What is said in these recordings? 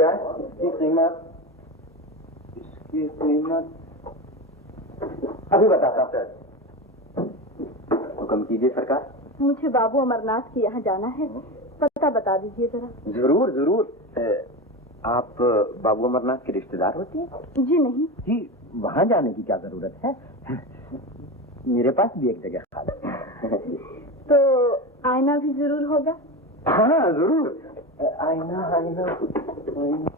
क्या है इसकी कीमत? इसकी कीमत अभी बताता हूँ। हुक्म कीजिए सरकार। मुझे बाबू अमरनाथ के यहाँ जाना है, पता बता दीजिए जरा। जरूर जरूर। आप बाबू अमरनाथ के रिश्तेदार होती हैं? जी नहीं। जी, वहाँ जाने की क्या जरूरत है, मेरे पास भी एक जगह खाली है। तो आईना भी जरूर होगा? हाँ जरूर। आईना आईना आईना।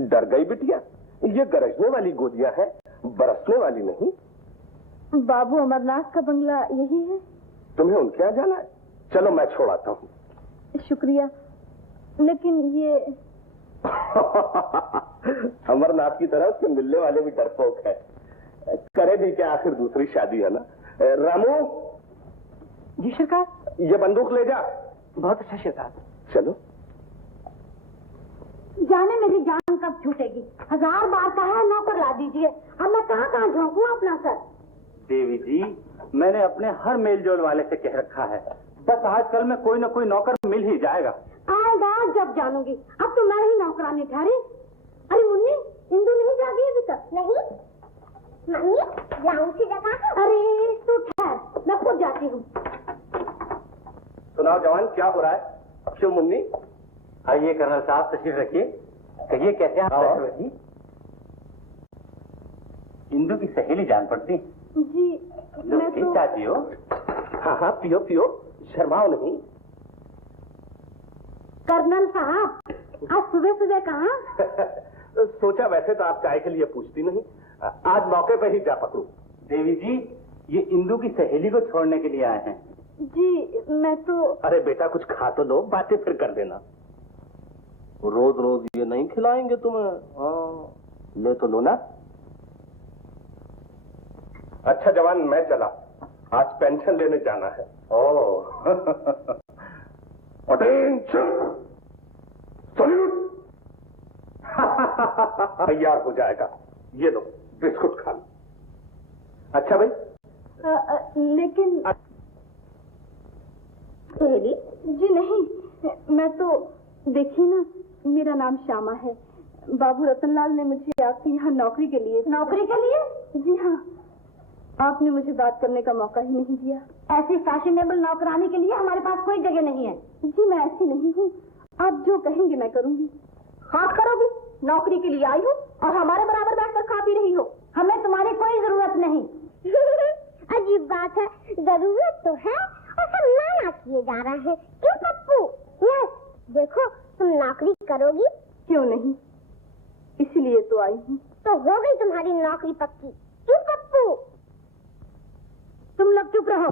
डर गई बिटिया? ये गरजने वाली गोदियां हैं, बरसने वाली नहीं। बाबू अमरनाथ का बंगला यही है। तुम्हें उनके यहाँ जाना है? चलो मैं छोड़ आता हूँ। शुक्रिया, लेकिन ये अमरनाथ की तरह उसके मिलने वाले भी डरपोक है। करे भी क्या, आखिर दूसरी शादी है ना। रामू। जी सरकार। ये बंदूक ले जा। बहुत अच्छा सरकार। चलो। जाने मेरी जान कब छूटेगी। 1000 बार कहा है नौकर ला दीजिए, अब मैं कहाँ कहाँ झोंकूं अपना सर। देवी जी, मैंने अपने हर मेल जोल वाले से कह रखा है, बस आजकल में कोई न कोई नौकर मिल ही जाएगा। आएगा जब जानूंगी, अब तो मैं ही नौकरानी ठहरी। अरे मुन्नी, इंदु नहीं जागी अभी तक? नहीं मम्मी, जाऊं सी जगह। अरे तू ठहर, मैं खुद जाती हूँ। सुनाओ जवान, क्या हो रहा है? क्यों मुन्नी? आइए कर्नल साहब, तशरीफ रखिए। कहिए कैसे आप? इंदु की सहेली जान पड़ती? जी मैं तो... चाहती हो? हाँ हाँ, पियो पियो, शर्माओ नहीं। कर्नल साहब, आज सुबह सुबह कहाँ? सोचा वैसे तो आप चाय के लिए पूछती नहीं, आज मौके पर ही जा पकड़ू। देवी जी, ये इंदु की सहेली को छोड़ने के लिए आए हैं। जी मैं तो... अरे बेटा, कुछ खा तो लो, बातें फिर कर देना। रोज रोज ये नहीं खिलाएंगे तुम्हें। हाँ, ले तो लो ना। अच्छा जवान, मैं चला, आज पेंशन लेने जाना है। ओह अटेंशन, सल्यूट। तैयार हो जाएगा, ये लो बिस्कुट खा लो। अच्छा भाई। लेकिन सहेली? जी नहीं, मैं तो... देखिए ना, मेरा नाम श्यामा है। बाबू रतनलाल ने मुझे आपके यहाँ नौकरी के लिए... नौकरी के लिए? जी हाँ, आपने मुझे बात करने का मौका ही नहीं दिया। ऐसी फैशनेबल नौकरानी के लिए हमारे पास कोई जगह नहीं है। जी मैं ऐसी नहीं हूँ, आप जो कहेंगे मैं करूँगी। खास करोगी? नौकरी के लिए आई हो और हमारे बराबर बैठकर खा पी रही हो। हमें तुम्हारी कोई जरूरत नहीं। अजीब बात है, जरूरत तो है और सब नाना किए जा रहे हैं। क्यों पप्पू? यस, देखो तुम नौकरी करोगी? क्यों नहीं, इसीलिए तो आई हूँ। तो हो गई तुम्हारी नौकरी पक्की। क्यों पप्पू? तुम लोग चुप रहो,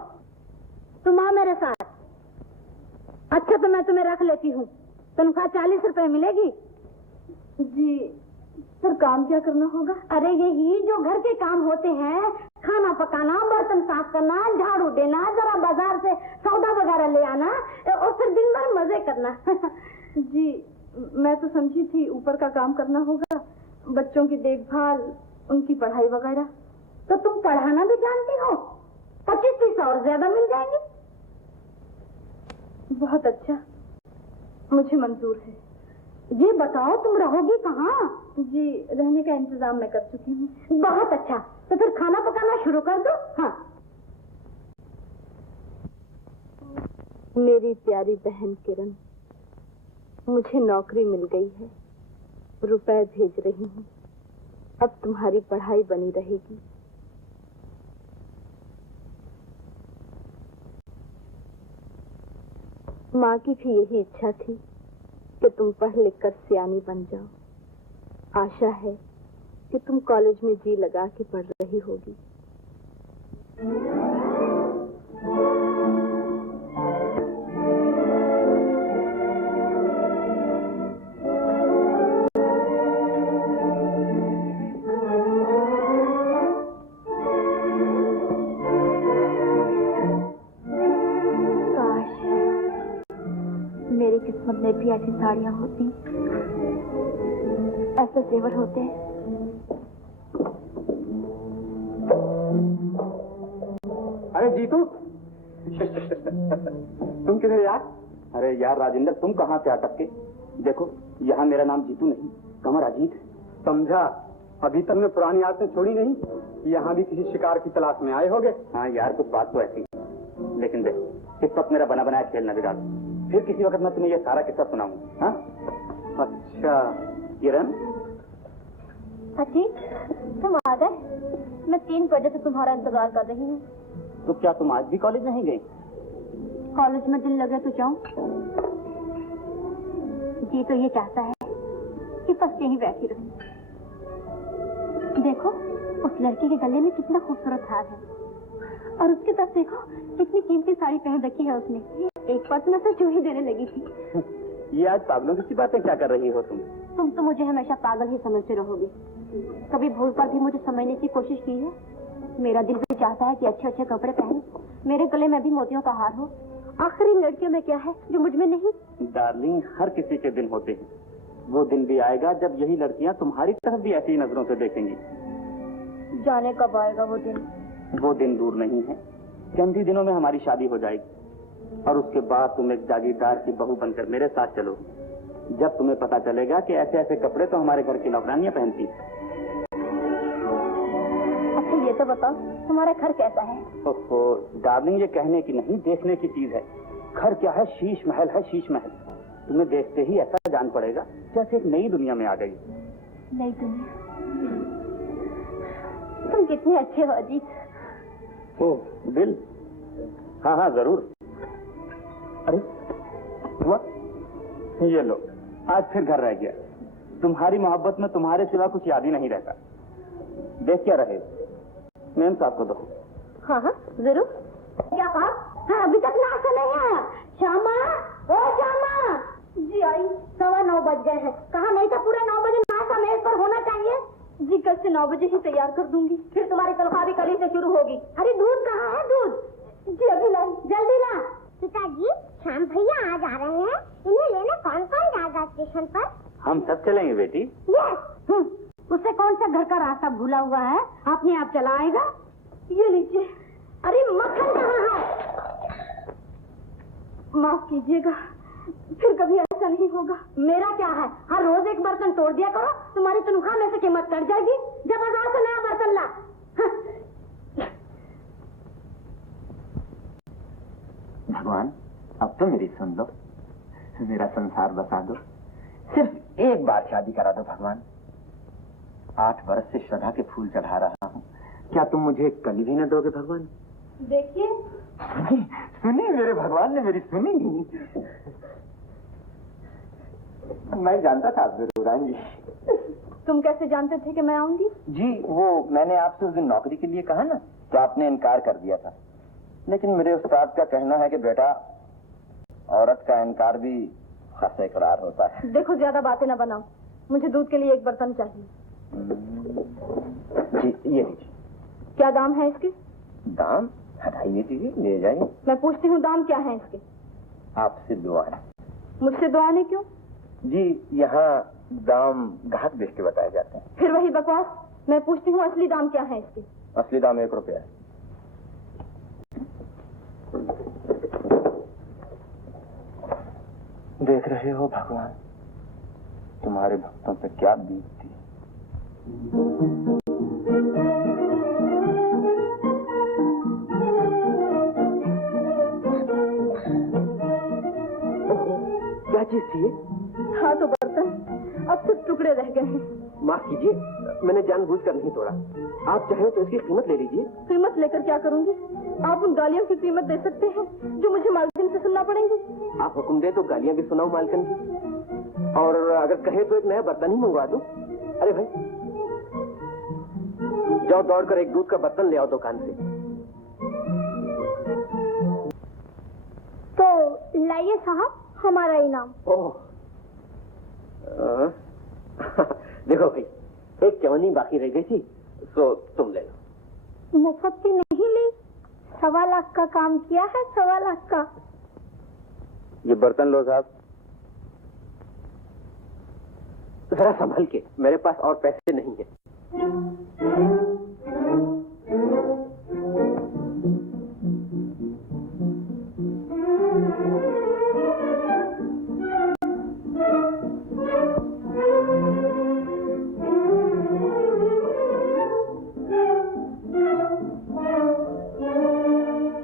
तुम आओ मेरे साथ। अच्छा तो मैं तुम्हें रख लेती हूँ, तनख्वाह 40 रुपए मिलेगी। जी, पर काम क्या करना होगा? अरे यही जो घर के काम होते हैं, खाना पकाना, बर्तन साफ करना, झाड़ू देना, जरा बाजार से सौदा वगैरह ले आना और फिर दिन भर मजे करना। जी मैं तो समझी थी ऊपर का काम करना होगा, बच्चों की देखभाल, उनकी पढ़ाई वगैरह। तो तुम पढ़ाना भी जानती हो? 25 और ज्यादा मिल जाएंगे। बहुत अच्छा, मुझे मंजूर है। ये बताओ तुम रहोगी कहाँ? जी रहने का इंतजाम मैं कर चुकी हूँ। बहुत अच्छा, तो फिर खाना पकाना शुरू कर दो। हाँ। मेरी प्यारी बहन किरण, मुझे नौकरी मिल गई है, रुपए भेज रही हूँ, अब तुम्हारी पढ़ाई बनी रहेगी। माँ की भी यही इच्छा थी कि तुम पढ़ लिख कर सियानी बन जाओ। आशा है कि तुम कॉलेज में जी लगा के पढ़ रही होगी। मेरी किस्मत में भी ऐसी साड़ियां होती, ऐसे जेवर होते। अरे जीतू तुम किधर यार? अरे यार राजेंद्र, तुम कहाँ से अटक के? देखो, यहाँ मेरा नाम जीतू नहीं, कमर अजीत है। समझा? अभी तक मैं पुरानी आदतें छोड़ी नहीं। यहाँ भी किसी शिकार की तलाश में आए होगे। हाँ यार, कुछ बात तो ऐसी है, लेकिन देखो इस वक्त मेरा बना बनाया खेल न बिगाड़। फिर किसी वक्त मैं तुम्हें ये सारा किस्सा सुनाऊंगा। हाँ अच्छा किरण, अजीत, तुम आ गए? मैं 3 बजे से तुम्हारा इंतजार कर रही हूँ। तो क्या तुम आज भी कॉलेज नहीं गई? कॉलेज में दिल लगे तो जाऊं। जी तो ये चाहता है कि बस यहीं बैठी रहूं। देखो, उस लड़की के गले में कितना खूबसूरत हार है, और उसके पास देखो कितनी कीमती साड़ी पहन रखी है उसने। एक पर्स में तो चू ही देने लगी थी। ये आज पागलों की सी बातें क्या कर रही हो तुम? तुम तो मुझे हमेशा पागल ही समझते रहोगे। कभी भूल कर भी मुझे समझने की कोशिश की है? मेरा दिल भी चाहता है कि अच्छे अच्छे कपड़े पहनो, मेरे गले में भी मोतियों का हार हो। आखिर इन लड़कियों में क्या है जो मुझ में नहीं? डार्लिंग, हर किसी के दिन होते हैं। वो दिन भी आएगा जब यही लड़कियां तुम्हारी तरफ भी ऐसी नजरों से देखेंगी। जाने कब आएगा वो दिन? वो दिन दूर नहीं है, चंद ही दिनों में हमारी शादी हो जाएगी, और उसके बाद तुम एक जागीरदार की बहू बनकर मेरे साथ चलो। जब तुम्हें पता चलेगा कि ऐसे ऐसे कपड़े तो हमारे घर की नौकरानियां पहनती। अच्छा ये तो बताओ, तुम्हारा घर कैसा है? ओहो डार्लिंग, ये कहने की नहीं, देखने की चीज है। घर क्या है? शीश महल है, शीश महल। तुम्हें देखते ही ऐसा जान पड़ेगा जैसे एक नई दुनिया में आ गई। नई दुनिया? तुम कितने अच्छे हो अजीत। ओह दिल, हाँ हाँ जरूर। अरे हुआ, ये लो, आज फिर घर रह गया। तुम्हारी मोहब्बत में तुम्हारे सिवा कुछ याद ही नहीं रहता। देख क्या रहे, मेम साहब को दो। हाँ हाँ जरूर। क्या कहा? हाँ, अभी तक नाश्ता नहीं आया। श्यामा, ओ श्यामा। जी आई, 9:15 बज गए हैं। कहा नहीं था पूरा 9 बजे नाश्ता मेज पर होना चाहिए? जी कल से 9 बजे ही तैयार कर दूंगी। फिर तुम्हारी तनख्वाह भी कल ही से शुरू होगी। अरे दूध कहाँ है? दूध जी अभी लाई, जल्दी ला। पिताजी, श्याम भैया आज आ रहे हैं, इन्हें लेने कौन कौन जाएगा स्टेशन पर? हम सब चलेंगे बेटी। यस। उससे कौन सा घर का रास्ता भूला हुआ है, अपने आप चला आएगा। ये लीजिए। अरे मक्खन कहाँ है? माफ कीजिएगा, फिर कभी ऐसा नहीं होगा। मेरा क्या है, हर रोज एक बर्तन तोड़ दिया करो, तुम्हारी तनख्वाह में से कीमत कट जाएगी। जब बाजार से नया बर्तन ला। भगवान, अब तो मेरी सुन लो, मेरा संसार बसा दो। सिर्फ एक बार शादी करा दो भगवान। 8 बरस से श्रद्धा के फूल चढ़ा रहा हूँ, क्या तुम मुझे कली भी न दोगे भगवान? देखिए, सुनी मेरे भगवान ने मेरी सुनी। मैं जानता था आप जरूर आएंगी। तुम कैसे जानते थे कि मैं आऊंगी? जी वो मैंने आपसे उस दिन नौकरी के लिए कहा ना, तो आपने इनकार कर दिया था। लेकिन मेरे उस्ताद का कहना है कि बेटा, औरत का इनकार भी खासा इकरार होता है। देखो ज्यादा बातें ना बनाओ, मुझे दूध के लिए एक बर्तन चाहिए। जी ये लीजिए। क्या दाम है इसके? दाम हटाइए दीजिए, ले जाइए। मैं पूछती हूँ दाम क्या है इसके? आपसे दुआएं। मुझसे दुआने क्यों? जी यहाँ दाम ग्राहक देख के बताए जाते हैं। फिर वही बकवास। मैं पूछती हूँ असली दाम क्या है इसके? असली दाम 1 रुपया है। देख रहे हो भगवान, तुम्हारे भक्तों पे क्या बीतती। क्या चीज थी? हाँ तो बर्तन, अब सिर्फ टुकड़े रह गए हैं। माफ कीजिए, मैंने जानबूझकर नहीं तोड़ा। आप चाहे तो इसकी कीमत ले लीजिए। कीमत लेकर क्या करूंगी? आप उन गालियों की कीमत दे सकते हैं जो मुझे मालकिन से सुनना पड़ेंगी। आप हुक्म दे तो गालियां भी सुनाओ मालकन की, और अगर कहे तो एक नया बर्तन ही मंगवा दो। अरे भाई जाओ, दौड़कर एक दूध का बर्तन ले आओ दुकान से। तो लाइए साहब हमारा इनाम। ओह देखो भाई, एक चवन्नी बाकी रह गई थी, तो तुम ले लो। मुफ्त की नहीं ली, 1.25 लाख का काम किया है, 1.25 लाख का। ये बर्तन लो साहब, जरा संभल के, मेरे पास और पैसे नहीं है।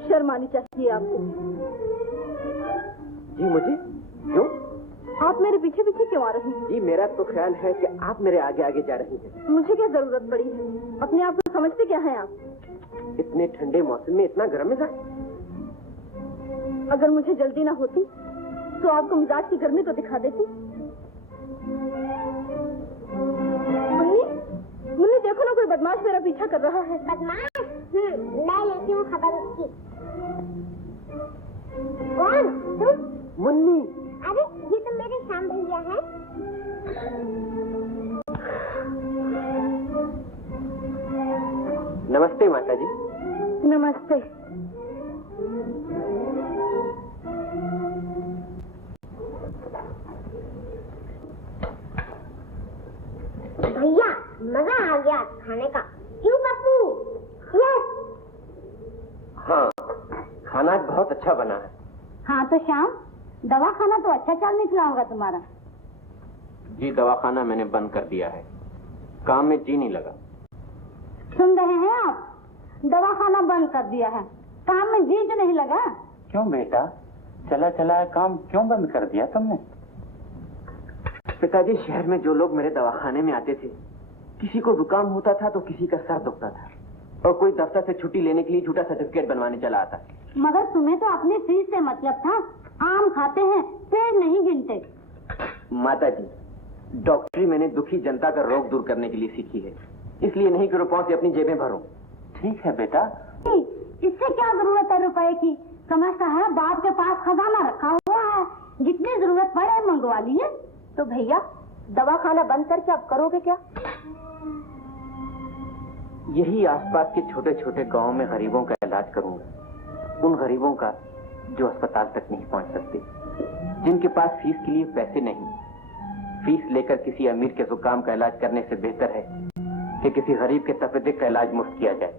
शर्म आनी चाहिए आपको। जी मुझे? क्यों? आप मेरे पीछे पीछे क्यों आ रही हैं? जी मेरा तो ख्याल है कि आप मेरे आगे आगे जा रही हैं। मुझे क्या जरूरत पड़ी है? अपने आप को समझते क्या हैं आप? इतने ठंडे मौसम में इतना गर्म मिजाज? अगर मुझे जल्दी ना होती तो आपको मिजाज की गर्मी तो दिखा देती। मुन्नी, मुन्नी देखो ना, कोई बदमाश मेरा पीछा कर रहा है। बदमाश? मैं लेती हूँ खबर उसकी। कौन? तुम? मुन्नी। अरे ये तो मेरे श्याम भैया हैं। नमस्ते माता जी। नमस्ते। भैया मजा आ गया खाने का। क्यों पप्पू? यस। हाँ, खाना बहुत अच्छा बना है। हाँ तो श्याम, दवा खाना तो अच्छा चाल निकला होगा तुम्हारा। जी दवाखाना मैंने बंद कर दिया है, काम में जी नहीं लगा। सुन रहे हैं आप? दवा खाना बंद कर दिया है, काम में जी तो नहीं लगा। क्यों बेटा, चला चला काम क्यों बंद कर दिया तुमने? पिताजी, शहर में जो लोग मेरे दवाखाने में आते थे, किसी को जुकाम होता था तो किसी का सर दुखता था, और कोई दफ्तर से छुट्टी लेने के लिए झूठा सर्टिफिकेट बनवाने चला आता। मगर तुम्हें तो अपनी फीस से मतलब था। आम खाते हैं, पेड़ नहीं गिनते। माता जी, डॉक्टरी मैंने दुखी जनता का रोग दूर करने के लिए सीखी है, इसलिए नहीं कि रुपयों से अपनी जेबें भरूं। ठीक है बेटा। इससे क्या जरूरत है रुपए की? समझता है बाप के पास खजाना रखा हुआ है, जितनी जरूरत पड़े मंगवा लिए। तो भैया दवा खाना बंद करके अब करोगे क्या? यही आसपास के छोटे छोटे गांवों में गरीबों का इलाज करूंगा, उन गरीबों का जो अस्पताल तक नहीं पहुंच सकते, जिनके पास फीस के लिए पैसे नहीं। फीस लेकर किसी अमीर के जुकाम का इलाज करने से बेहतर है कि किसी गरीब के तपेदिक का इलाज मुफ्त किया जाए।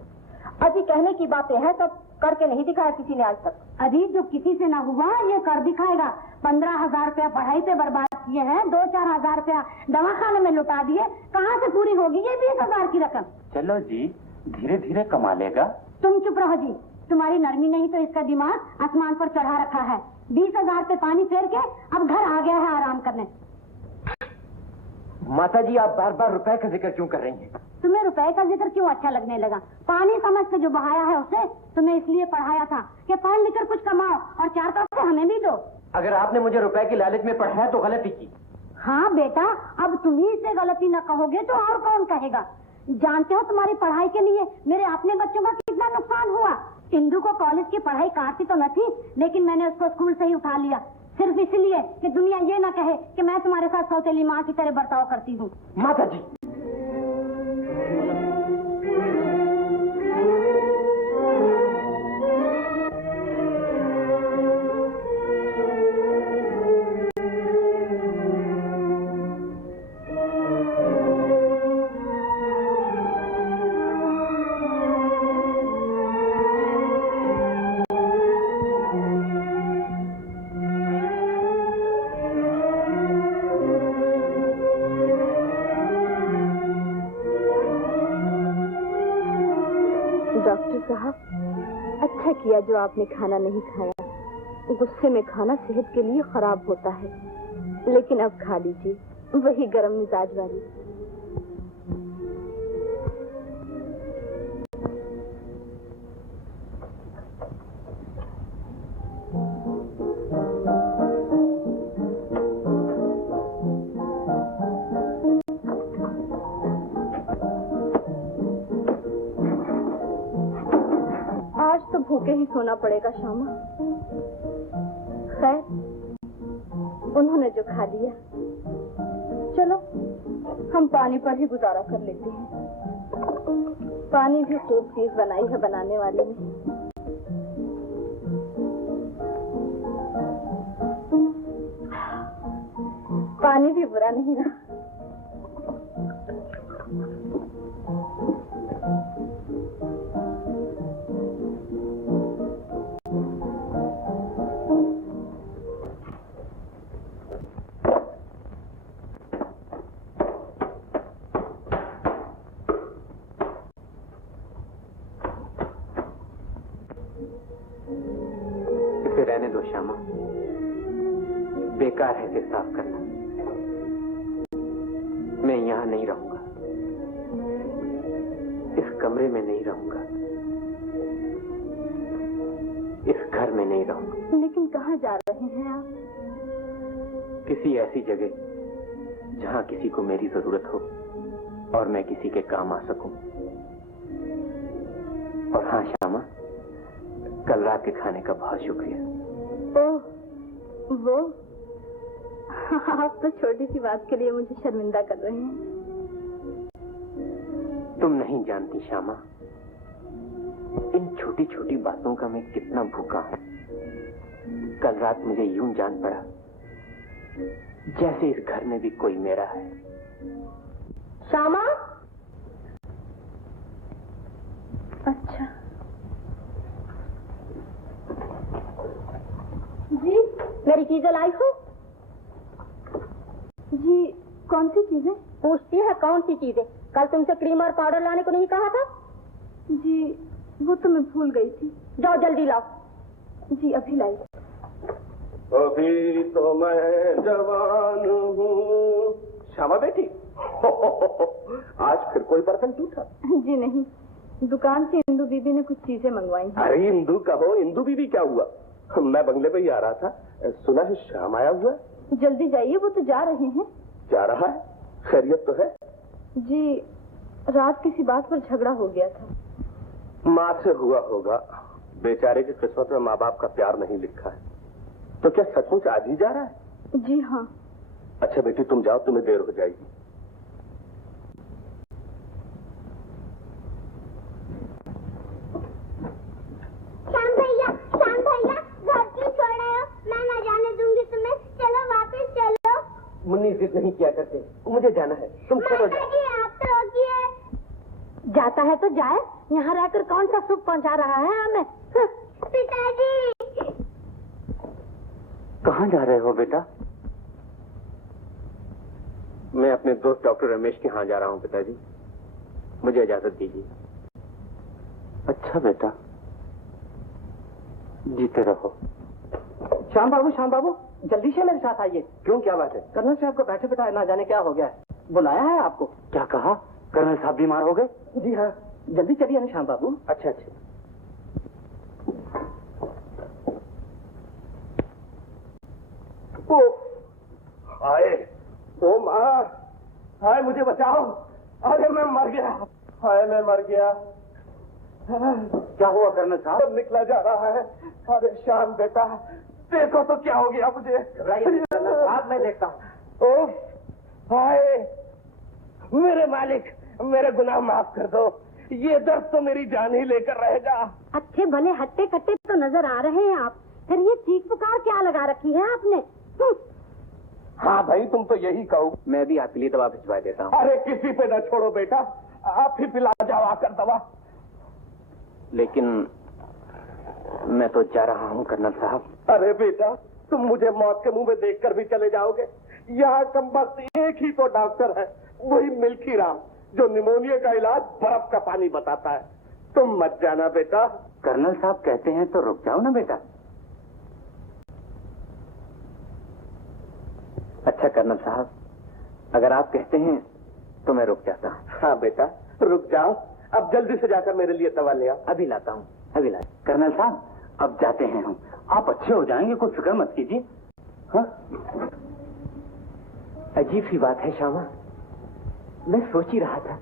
अभी कहने की बातें हैं, सब करके नहीं दिखाया किसी ने आज तक। अभी जो किसी से ना हुआ ये कर दिखाएगा। 15,000 रुपया पढ़ाई पे बर्बाद किए हैं, 2-4 हजार रुपया दवाखाने में लुटा दिए। कहाँ से पूरी होगी ये 20,000 की रकम? चलो जी, धीरे धीरे कमा लेगा। तुम चुप रहो जी, तुम्हारी नरमी नहीं तो इसका दिमाग आसमान पर चढ़ा रखा है। 20,000 पे पानी फेर के अब घर आ गया है आराम करने। माता जी, आप बार बार रुपए का जिक्र क्यों कर रही हैं? तुम्हें रुपए का जिक्र क्यों अच्छा लगने लगा? पानी समझ के जो बहाया है उसे तुम्हें इसलिए पढ़ाया था कि पढ़ लिख कर कुछ कमाओ और 4 पैसे हमें भी दो। अगर आपने मुझे रुपए की लालच में पढ़ाया तो गलती की। हाँ बेटा, अब तुम ही से गलती न कहोगे तो और कौन कहेगा? जानते हो तुम्हारी पढ़ाई के लिए मेरे अपने बच्चों का कितना नुकसान हुआ। इंदु को कॉलेज की पढ़ाई काटती तो न थी, लेकिन मैंने उसको स्कूल से ही उठा लिया, सिर्फ इसलिए कि दुनिया ये न कहे कि मैं तुम्हारे साथ सौतेली माँ की तरह बर्ताव करती हूँ। माता जी, डॉक्टर साहब, अच्छा किया जो आपने खाना नहीं खाया। गुस्से में खाना सेहत के लिए खराब होता है, लेकिन अब खा लीजिए, वही गरम मिजाज वाली। आज तो भूखे ही सोना पड़ेगा श्यामा। खैर, उन्होंने जो खा लिया, चलो हम पानी पर ही गुजारा कर लेते हैं। पानी भी खूब चीज बनाई है बनाने वाले ने। पानी भी बुरा नहीं ना। बेकार है इसे साफ करना। मैं यहां नहीं रहूंगा, इस कमरे में नहीं रहूंगा, इस घर में नहीं रहूंगा। लेकिन कहाँ जा रहे हैं आप? किसी ऐसी जगह जहां किसी को मेरी जरूरत हो और मैं किसी के काम आ सकूं। और हाँ श्यामा, कल रात के खाने का बहुत शुक्रिया। ओह वो, आप तो छोटी सी बात के लिए मुझे शर्मिंदा कर रहे हैं। तुम नहीं जानती श्यामा, इन छोटी छोटी बातों का मैं कितना भूखा हूं। कल रात मुझे यूं जान पड़ा जैसे इस घर में भी कोई मेरा है। श्यामा, अच्छा जी, मेरी चीजें लाई हो? जी कौन सी चीजें? पूछती है कौन सी चीजें? कल तुमसे क्रीम और पाउडर लाने को नहीं कहा था? जी वो तो मैं भूल गई थी। जाओ जल्दी लाओ। जी अभी लाई। अभी तो मैं जवान हूँ। श्यामा बेटी, आज फिर कोई बर्तन टूटा? जी नहीं, दुकान से इंदु बीबी ने कुछ चीजें मंगवाई हैं। अरे इंदु कहो, इंदु बीबी क्या हुआ? मैं बंगले पे ही आ रहा था, सुना है श्याम आया हुआ है। जल्दी जाइए, वो तो जा रहे हैं। जा रहा है? खैरियत तो है? जी रात किसी बात पर झगड़ा हो गया था। माँ से हुआ होगा। बेचारे की किस्मत में माँ बाप का प्यार नहीं लिखा है। तो क्या सचमुच आज ही जा रहा है? जी हाँ। अच्छा बेटी तुम जाओ, तुम्हें देर हो जाएगी। श्याम भैया, घर क्यों छोड़ रहे हो? मैं न जाने दूंगी तुम्हें। चलो वापस चलो। मुन्नी जिद नहीं किया करते, मुझे जाना है, तुम चलो जाओ। आप तो रोकिए। जाता है तो जाए, यहाँ रहकर कौन सा सुख पहुँचा रहा है हमें? पिताजी। कहाँ जा रहे हो बेटा? मैं अपने दोस्त डॉक्टर रमेश के यहाँ जा रहा हूँ पिताजी, मुझे इजाजत दीजिए। अच्छा बेटा, जीते रहो। श्याम बाबू, जल्दी से मेरे साथ आइए। क्यों, क्या बात है? कर्नल साहब को बैठे बैठा ना जाने क्या हो गया है, बुलाया है आपको। क्या कहा? कर्नल साहब बीमार हो गए? जी हाँ, जल्दी चलिए ना श्याम बाबू। अच्छा अच्छा। हाय, ओ माँ, हाय मुझे बचाओ। अरे मैं मर गया, हाय मैं मर गया। क्या हुआ कर्नल साहब? सब निकला जा रहा है। अरे श्याम बेटा, देखो तो क्या हो गया मुझे। साहब मैं देखता हूँ। ओह, हाय मेरे मालिक, मेरे गुनाह माफ कर दो। ये दर्द तो मेरी जान ही लेकर रहेगा। अच्छे भले हट्टे कट्टे तो नजर आ रहे हैं आप, फिर ये चीख पुकार क्या लगा रखी है आपने? हाँ भाई, तुम तो यही कहो। मैं भी आपके लिए दवा भिजवा देता हूँ। अरे किसी पे न छोड़ो बेटा, आप ही पिला जाओ आकर दवा। लेकिन मैं तो जा रहा हूँ कर्नल साहब। अरे बेटा, तुम मुझे मौत के मुंह में देखकर भी चले जाओगे। यहाँ कम बस एक ही तो डॉक्टर है, वही मिल्खी राम, जो निमोनिया का इलाज बर्फ का पानी बताता है। तुम मत जाना बेटा। कर्नल साहब कहते हैं तो रुक जाओ ना बेटा। अच्छा कर्नल साहब, अगर आप कहते हैं तो मैं रुक जाता हूँ। हाँ बेटा, रुक जाओ। अब जल्दी से जाकर मेरे लिए दवा ले आओ। अभी लाता हूँ, अभी ला। कर्नल साहब, अब जाते हैं हम। आप अच्छे हो जाएंगे, कोई फिक्र मत कीजिए। हाँ? अजीब सी बात है श्यामा, मैं सोच ही रहा था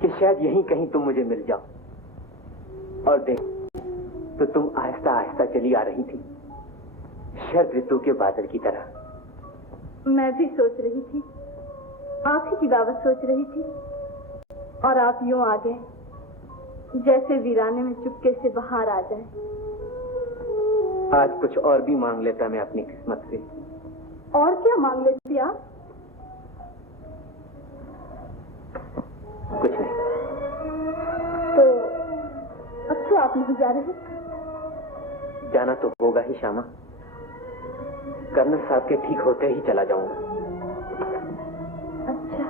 कि शायद यहीं कहीं तुम मुझे मिल जाओ। और देख तो तुम आहिस्ता आहिस्ता चली आ रही थी, शरद ऋतु के बादल की तरह। मैं भी सोच रही थी, आप ही की बाबत सोच रही थी, और आप यूं आ गए जैसे वीराने में चुपके से बाहर आ जाए। आज कुछ और भी मांग लेता मैं अपनी किस्मत से। और क्या मांग लेती आप? कुछ नहीं। तो अब तो आप नहीं जा रहे? जाना तो होगा ही श्यामा, कर्नल साहब के ठीक होते ही चला जाऊंगा। अच्छा,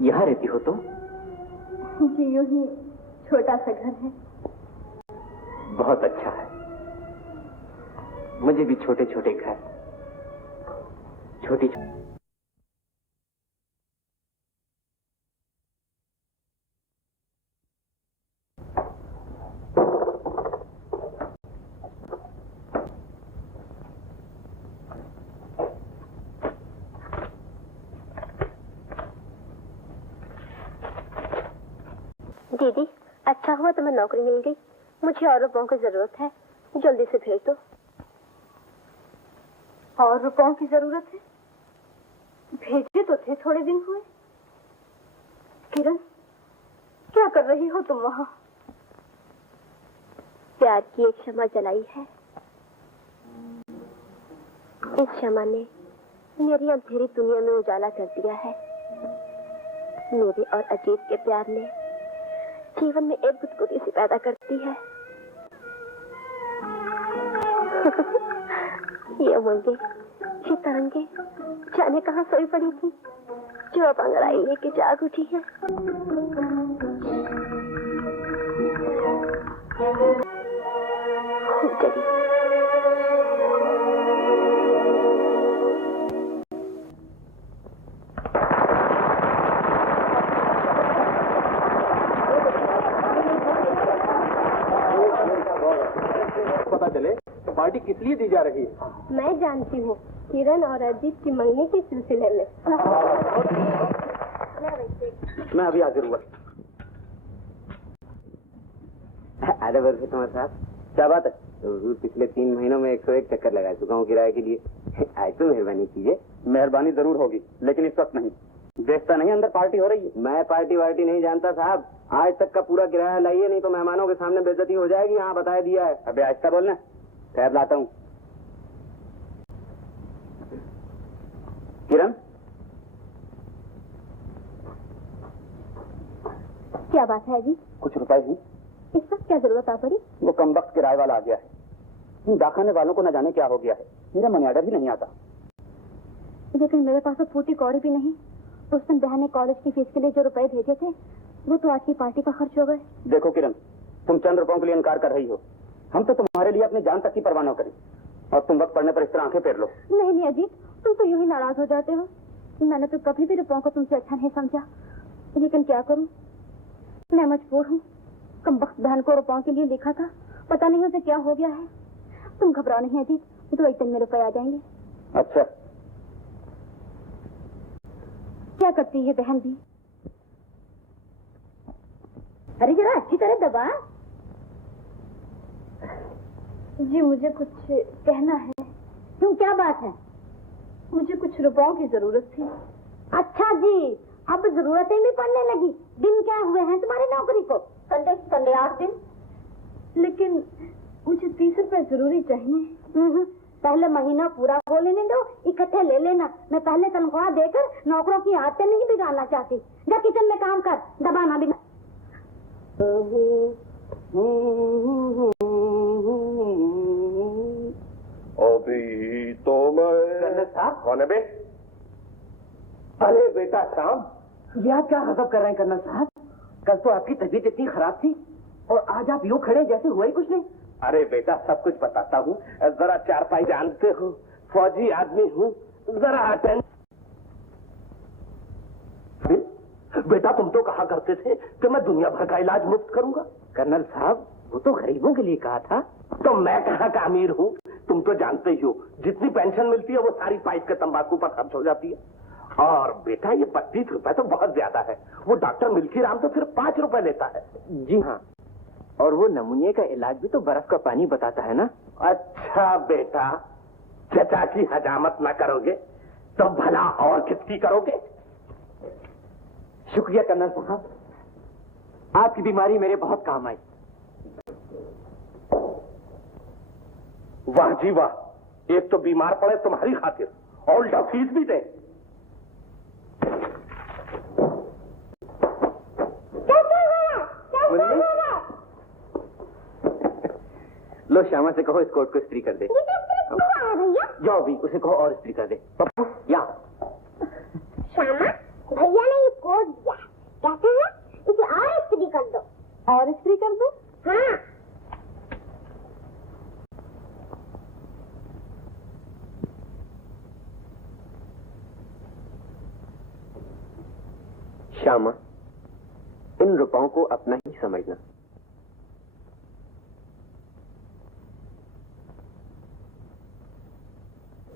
यहाँ रहती हो तो? जी यूं ही छोटा सा घर है। बहुत अच्छा है। मुझे भी छोटे छोटे घर, छोटी दीदी, अच्छा हुआ तुम्हें नौकरी मिल गई। मुझे और रुपयों की जरूरत है, जल्दी से भेज दो। और रुपयों की जरूरत है? भेजे तो थे, थोड़े दिन हुए। किरण, क्या कर रही हो तुम वहाँ? प्यार की एक शमा जलाई है। इस शमा ने मेरी अंधेरी दुनिया में उजाला कर दिया है। मेरे और अजीत के प्यार ने जीवन में एक गुदगुदी सी पैदा करती है। ये उमंगे, ये तरंगे जाने कहाँ सोई पड़ी थी, जो अब अंगड़ाई लेके जाग उठी है। चली। पता चले पार्टी किस लिए दी जा रही है? मैं जानती हूँ, किरण और अजीत की मंगनी के सिलसिले में। मैं अभी हाजिर हुआ। आधे वर्ष से तुम्हारे साथ क्या बात है? तो पिछले 3 महीनों में 101 चक्कर लगा चुका हूँ किराए के लिए। आज तो मेहरबानी कीजिए। मेहरबानी जरूर होगी, लेकिन इस वक्त नहीं। देखता नहीं अंदर पार्टी हो रही है। मैं पार्टी वार्टी नहीं जानता साहब। आज तक का पूरा किराया लाइए, नहीं तो मेहमानों के सामने बेइज्जती हो जाएगी। यहाँ बता दिया है। अबे आहिस्ता बोलना। खैर लाता हूँ। किरण, क्या बात है अजीत? कुछ रुपए ही। इस वक्त क्या जरूरत आ पड़ी? वो कमबख्त किराए वाला आ गया है। इन डाकखाने वालों को न जाने क्या हो गया है। मेरा मनी ऑर्डर ही नहीं आता। लेकिन मेरे पास तो फूटी कौड़ी भी नहीं। उस दिन बहन ने कॉलेज की फीस के लिए जो रुपए भेजे थे, वो तो आज की पार्टी का खर्च हो गए। देखो किरण, तुम चंद रुपयों के लिए इनकार कर रही हो। हम तो तुम्हारे लिए अपनी जान तक की परवाह न करें, और तुम वक्त पड़ने पर इस तरह आंखें फेर लो। नहीं नहीं अजीत, तुम तो यूं ही नाराज हो जाते हो। मैंने तो कभी भी रुपयों को तुमसे अच्छा नहीं समझा, लेकिन क्या करूं, मैं मजबूर हूँ। कमबख्त बहन को रुपयों के लिए लिखा था, पता नहीं उसे क्या हो गया है। तुम घबराओ नहीं अजीत, तो एक दिन में रुपए आ जाएंगे। अच्छा, क्या करती है बहन भी? अरे जरा अच्छी तरह दबा। जी मुझे कुछ कहना है। क्यों, क्या बात है? मुझे कुछ रुपयों की जरूरत थी। अच्छा जी, अब जरूरतें भी पड़ने लगी। दिन क्या हुए हैं तुम्हारी नौकरी को? संडे 8 दिन। लेकिन मुझे 30 रुपए जरूरी चाहिए। पहले महीना पूरा हो लेने दो, इकट्ठे ले लेना। मैं पहले तनख्वाह देकर नौकरों की आदतें नहीं बिगाड़ना चाहती। जा किचन में काम कर, दबाना भी। अभी तो मैं कौन है बे? अरे बेटा श्याम, यह क्या गजब कर रहे हैं कर्नल साहब? कल तो आपकी तबीयत इतनी खराब थी और आज आप यूं खड़े जैसे हुआ ही कुछ नहीं। अरे बेटा सब कुछ बताता हूँ, जरा चारपाई जानते हो, फौजी आदमी हूँ, जरा अटेंड। बेटा तुम तो कहा करते थे कि मैं दुनिया भर का इलाज मुफ्त करूंगा। कर्नल साहब, वो तो गरीबों के लिए कहा था। तो मैं कहाँ का अमीर हूँ? तुम तो जानते ही हो, जितनी पेंशन मिलती है वो सारी पाइप के तंबाकू पर खर्च हो जाती है। और बेटा ये 32 रुपए तो बहुत ज्यादा है। वो डॉक्टर मिल्खी राम तो सिर्फ 5 रुपए लेता है। जी हाँ, और वो नमूने का इलाज भी तो बर्फ का पानी बताता है ना। अच्छा बेटा, चचा की हजामत ना करोगे तो भला और किसकी करोगे? शुक्रिया कर्नल साहब, आपकी बीमारी मेरे बहुत काम आई। वाह जी वाह, एक तो बीमार पड़े तुम्हारी खातिर और उल्टा फीस भी दे। लो श्यामा से कहो इस कोट को इस्त्री कर दे। भैया जाओ भी, उसे कहो और इस्त्री कर दे। पप्पू यहाँ। श्यामा, भैया ने ये कोट दिया श्यामा, इन रुपयों को अपना ही समझना।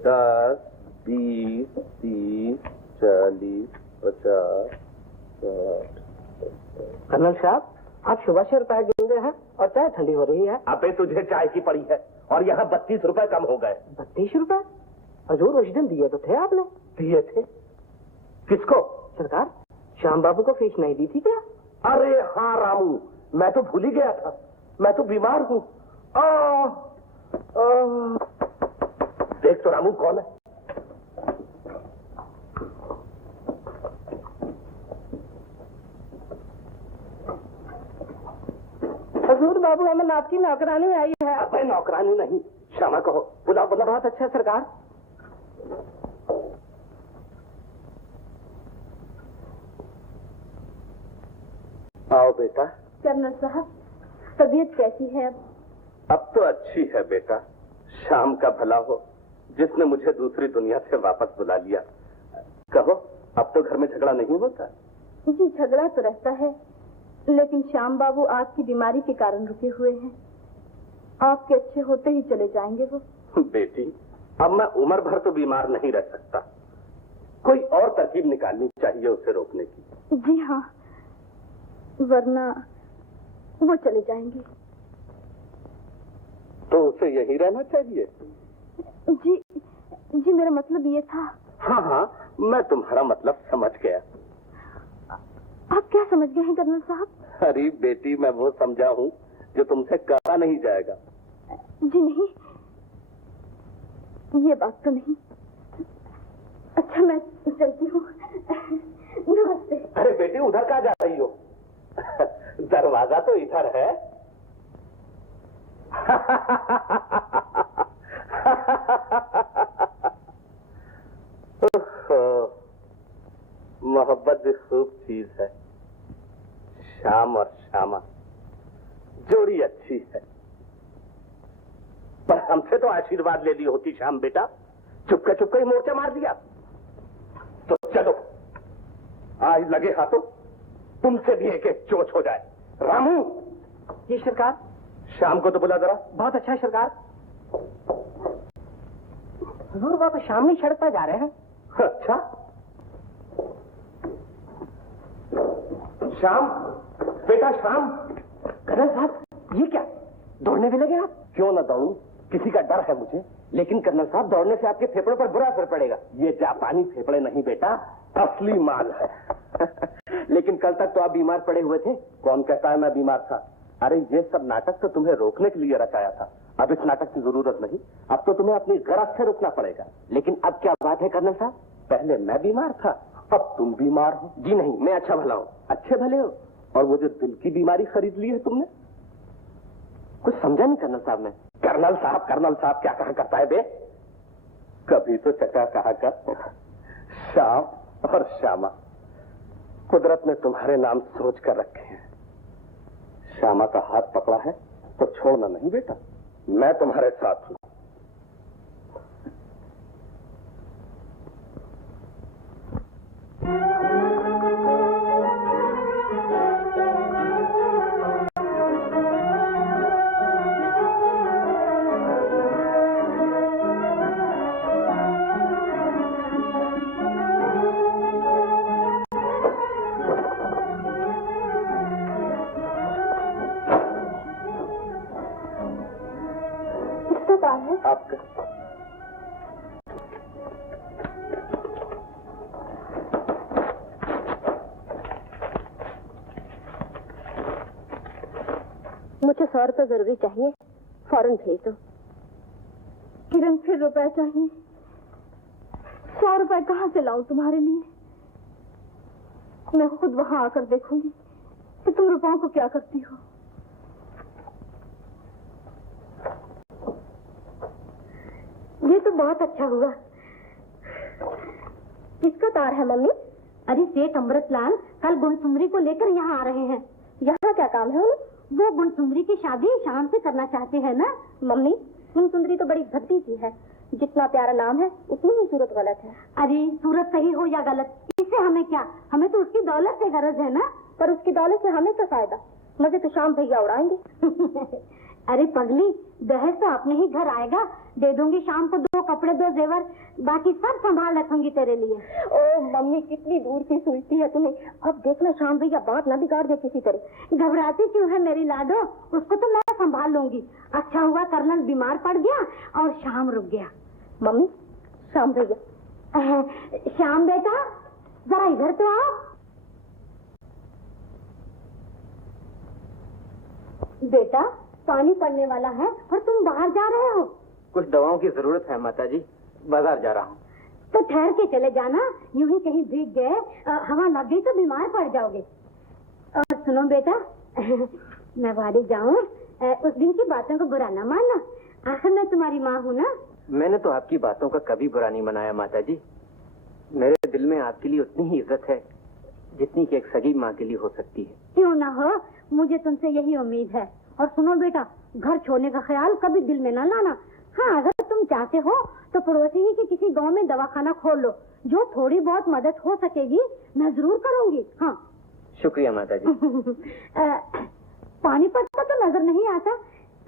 दस, 20, 30, 40, 50, 60। कर्नल साहब, आप सुबह से रुपए गिन रहे हैं और चाय ठंडी हो रही है। अबे तुझे चाय की पड़ी है और यहाँ 32 रुपए कम हो गए। 32 रुपए? हजूर, उस दिन दिए तो थे आपने। दिए थे? किसको? सरकार, श्याम बाबू को फीस नहीं दी थी क्या? अरे हाँ रामू, मैं तो भूल ही गया था, मैं तो बीमार हूँ। देख तो रामू कौन है। हजूर, बाबू अमन आपकी नौकरानी आई है। अबे नौकरानी नहीं, श्यामा कहो। बुलाओ बुलाओ। बहुत अच्छा सरकार। आओ बेटा। कर्नल साहब, तबीयत कैसी है अब तो अच्छी है बेटा। शाम का भला हो जिसने मुझे दूसरी दुनिया से वापस बुला लिया। कहो, अब तो घर में झगड़ा नहीं होता? जी, झगड़ा तो रहता है, लेकिन श्याम बाबू आपकी बीमारी के कारण रुके हुए हैं। आपके अच्छे होते ही चले जाएंगे वो। बेटी, अब मैं उम्र भर तो बीमार नहीं रह सकता। कोई और तरकीब निकालनी चाहिए उसे रोकने की। जी हाँ, वरना वो चले जाएंगे। तो उसे यही रहना चाहिए। जी, मेरा मतलब ये था। हाँ हाँ, मैं तुम्हारा मतलब समझ गया। आप क्या समझ गए हैं कर्नल साहब? अरे बेटी, मैं वो समझा हूँ जो तुमसे कहा नहीं जाएगा। जी नहीं, ये बात तो नहीं। अच्छा, मैं चलती हूँ। नमस्ते। अरे बेटी, उधर कहाँ जा रही हो? दरवाजा तो इधर है। मोहब्बत भी खूब चीज है। शाम और श्यामा जोड़ी अच्छी है, पर हमसे तो आशीर्वाद ले ली होती श्याम बेटा। चुपके ही मोर्चा मार दिया। तो चलो, आज लगे हाथों तुमसे भी एक एक चोच हो जाए। रामू। जी सरकार। शाम को तो बुला जरा। बहुत अच्छा है सरकार। हजूर, वो तो शाम ही सड़क पर जा रहे हैं। अच्छा, श्याम बेटा, श्याम। कर्नल साहब, ये क्या दौड़ने भी लगे आप? क्यों ना दौड़ूं, किसी का डर है मुझे। लेकिन कर्नल साहब, दौड़ने से आपके फेफड़ों पर बुरा असर पड़ेगा। ये जापानी फेफड़े नहीं बेटा, असली माल है। लेकिन कल तक तो आप बीमार पड़े हुए थे। कौन कहता है मैं बीमार था? अरे ये सब नाटक तो तुम्हें रोकने के लिए रचाया था। अब इस नाटक की जरूरत नहीं, अब तो तुम्हें अपनी गरज से रोकना पड़ेगा। लेकिन अब क्या बात है कर्नल साहब? पहले मैं बीमार था, अब तुम बीमार हो। जी नहीं, मैं अच्छा भला हूँ। अच्छे भले हो, और वो जो दिल की बीमारी खरीद ली है तुमने? कुछ समझा नहीं कर्नल साहब मैं। कर्नल साहब क्या कहा करता है बे? कभी तो चचा कहा कर। श्याम और श्यामा, कुदरत ने तुम्हारे नाम सोच कर रखे हैं। श्यामा का हाथ पकड़ा है तो छोड़ना नहीं बेटा, मैं तुम्हारे साथ हूं। आपका मुझे 100 रुपए जरूरी चाहिए, फौरन भेज दो। किरण, फिर रुपए चाहिए? 100 रुपए कहाँ से लाऊं तुम्हारे लिए? मैं खुद वहां आकर देखूंगी कि तुम रुपयों को क्या करती हो। ये तो बहुत अच्छा हुआ। किसका तार है मम्मी? अरे सेठ अमृतलाल कल गुणसुंदरी को लेकर यहाँ आ रहे हैं। यहाँ क्या काम है उन्हें? वो गुणसुंदरी की शादी शाम से करना चाहते हैं ना। मम्मी, गुणसुंदरी तो बड़ी भद्दी सी है, जितना प्यारा नाम है उतनी ही सूरत गलत है। अरे सूरत सही हो या गलत, इस इससे हमें क्या, हमें तो उसकी दौलत से गरज है ना। पर उसकी दौलत से हमें तो फायदा, मुझे तो शाम भैया उड़ाएंगे। अरे पगली, दहेज तो अपने ही घर आएगा, दे दूंगी शाम को 2 कपड़े 2 जेवर, बाकी सब संभाल रखूंगी तेरे लिए। ओ मम्मी, कितनी दूर की सुनती है तुम्हें। अब देखना शाम भैया बात ना बिगाड़ दे किसी तरह। घबराती क्यों है मेरी लाडो, उसको तो मैं संभाल लूंगी। अच्छा हुआ कर्नल बीमार पड़ गया और शाम रुक गया। मम्मी, शाम भैया। श्याम बेटा, जरा इधर तो आओ। बेटा, पानी पड़ने वाला है और तुम बाहर जा रहे हो। कुछ दवाओं की जरूरत है माताजी, बाजार जा रहा हूँ। तो ठहर के चले जाना, यूं ही कहीं भीग गए, हवा लग गई तो बीमार पड़ जाओगे। और सुनो बेटा, मैं बाहर जाऊं, उस दिन की बातों को बुरा ना मानना, आखिर मैं तुम्हारी माँ हूँ ना। मैंने तो आपकी बातों का कभी बुरा नहीं मनाया माताजी। मेरे दिल में आपके लिए उतनी ही इज्जत है जितनी कि एक सगी माँ के लिए हो सकती है। क्यों ना हो, मुझे तुमसे यही उम्मीद है। और सुनो बेटा, घर छोड़ने का ख्याल कभी दिल में ना लाना। हाँ, अगर तुम चाहते हो तो पड़ोसी ही के किसी गांव में दवाखाना खोल लो, जो थोड़ी बहुत मदद हो सकेगी मैं जरूर करूंगी। हाँ, शुक्रिया माताजी। पानी पड़ता तो नजर नहीं आता,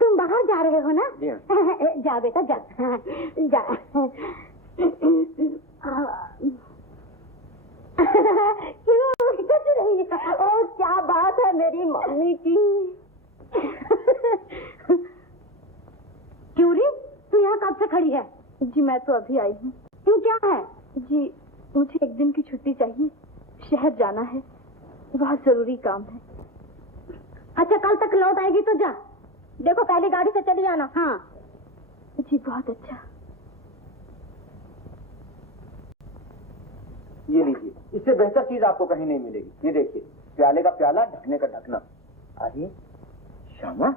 तुम बाहर जा रहे हो ना? जी हाँ। जा बेटा जा, जा। क्यों कुछ नहीं? ओ क्या बात है मेरी मम्मी की। क्यों रे, तू यहाँ कब से खड़ी है? जी मैं तो अभी आई हूँ। क्यों, क्या है? जी मुझे 1 दिन की छुट्टी चाहिए, शहर जाना है, बहुत जरूरी काम है। अच्छा, कल तक लौट आएगी तो जा। देखो पहले गाड़ी से चली आना। हाँ जी, बहुत अच्छा। ये लीजिए, इससे बेहतर चीज आपको कहीं नहीं मिलेगी। ये देखिए, प्याले का प्याला, ढकने का ढकना। आइए श्यामा,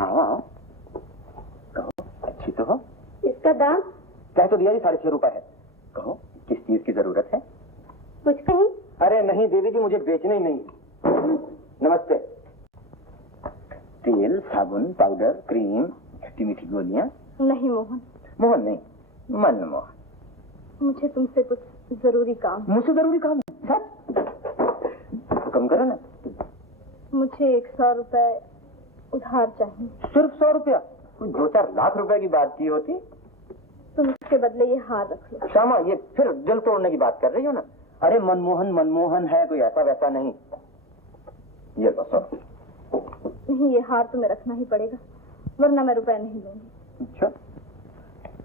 आओ आओ, कहो अच्छी तो हो। इसका दाम? कह तो दिया जी, 6.5 रुपए है। कहो किस चीज की जरूरत है? कुछ कहीं? अरे नहीं दीदी जी, मुझे बेचना ही नहीं। नमस्ते। तेल, साबुन, पाउडर, क्रीम, खट्टी मीठी गोलियां? नहीं मोहन। मोहन नहीं, मनमोहन। मुझे तुमसे कुछ जरूरी काम। मुझसे जरूरी काम है सर? कम करो ना। मुझे 100 रुपए उधार चाहिए। सिर्फ 100 रुपया? कोई 2-4 लाख रुपए की बात की होती। तुम इसके बदले ये हार रख लो। श्यामा, ये फिर दिल तोड़ने की बात कर रही हो ना? अरे मनमोहन मनमोहन है, कोई ऐसा वैसा नहीं। ये लो 100। नहीं, ये हार तुम्हें रखना ही पड़ेगा, वरना मैं रुपए नहीं दूंगी। अच्छा,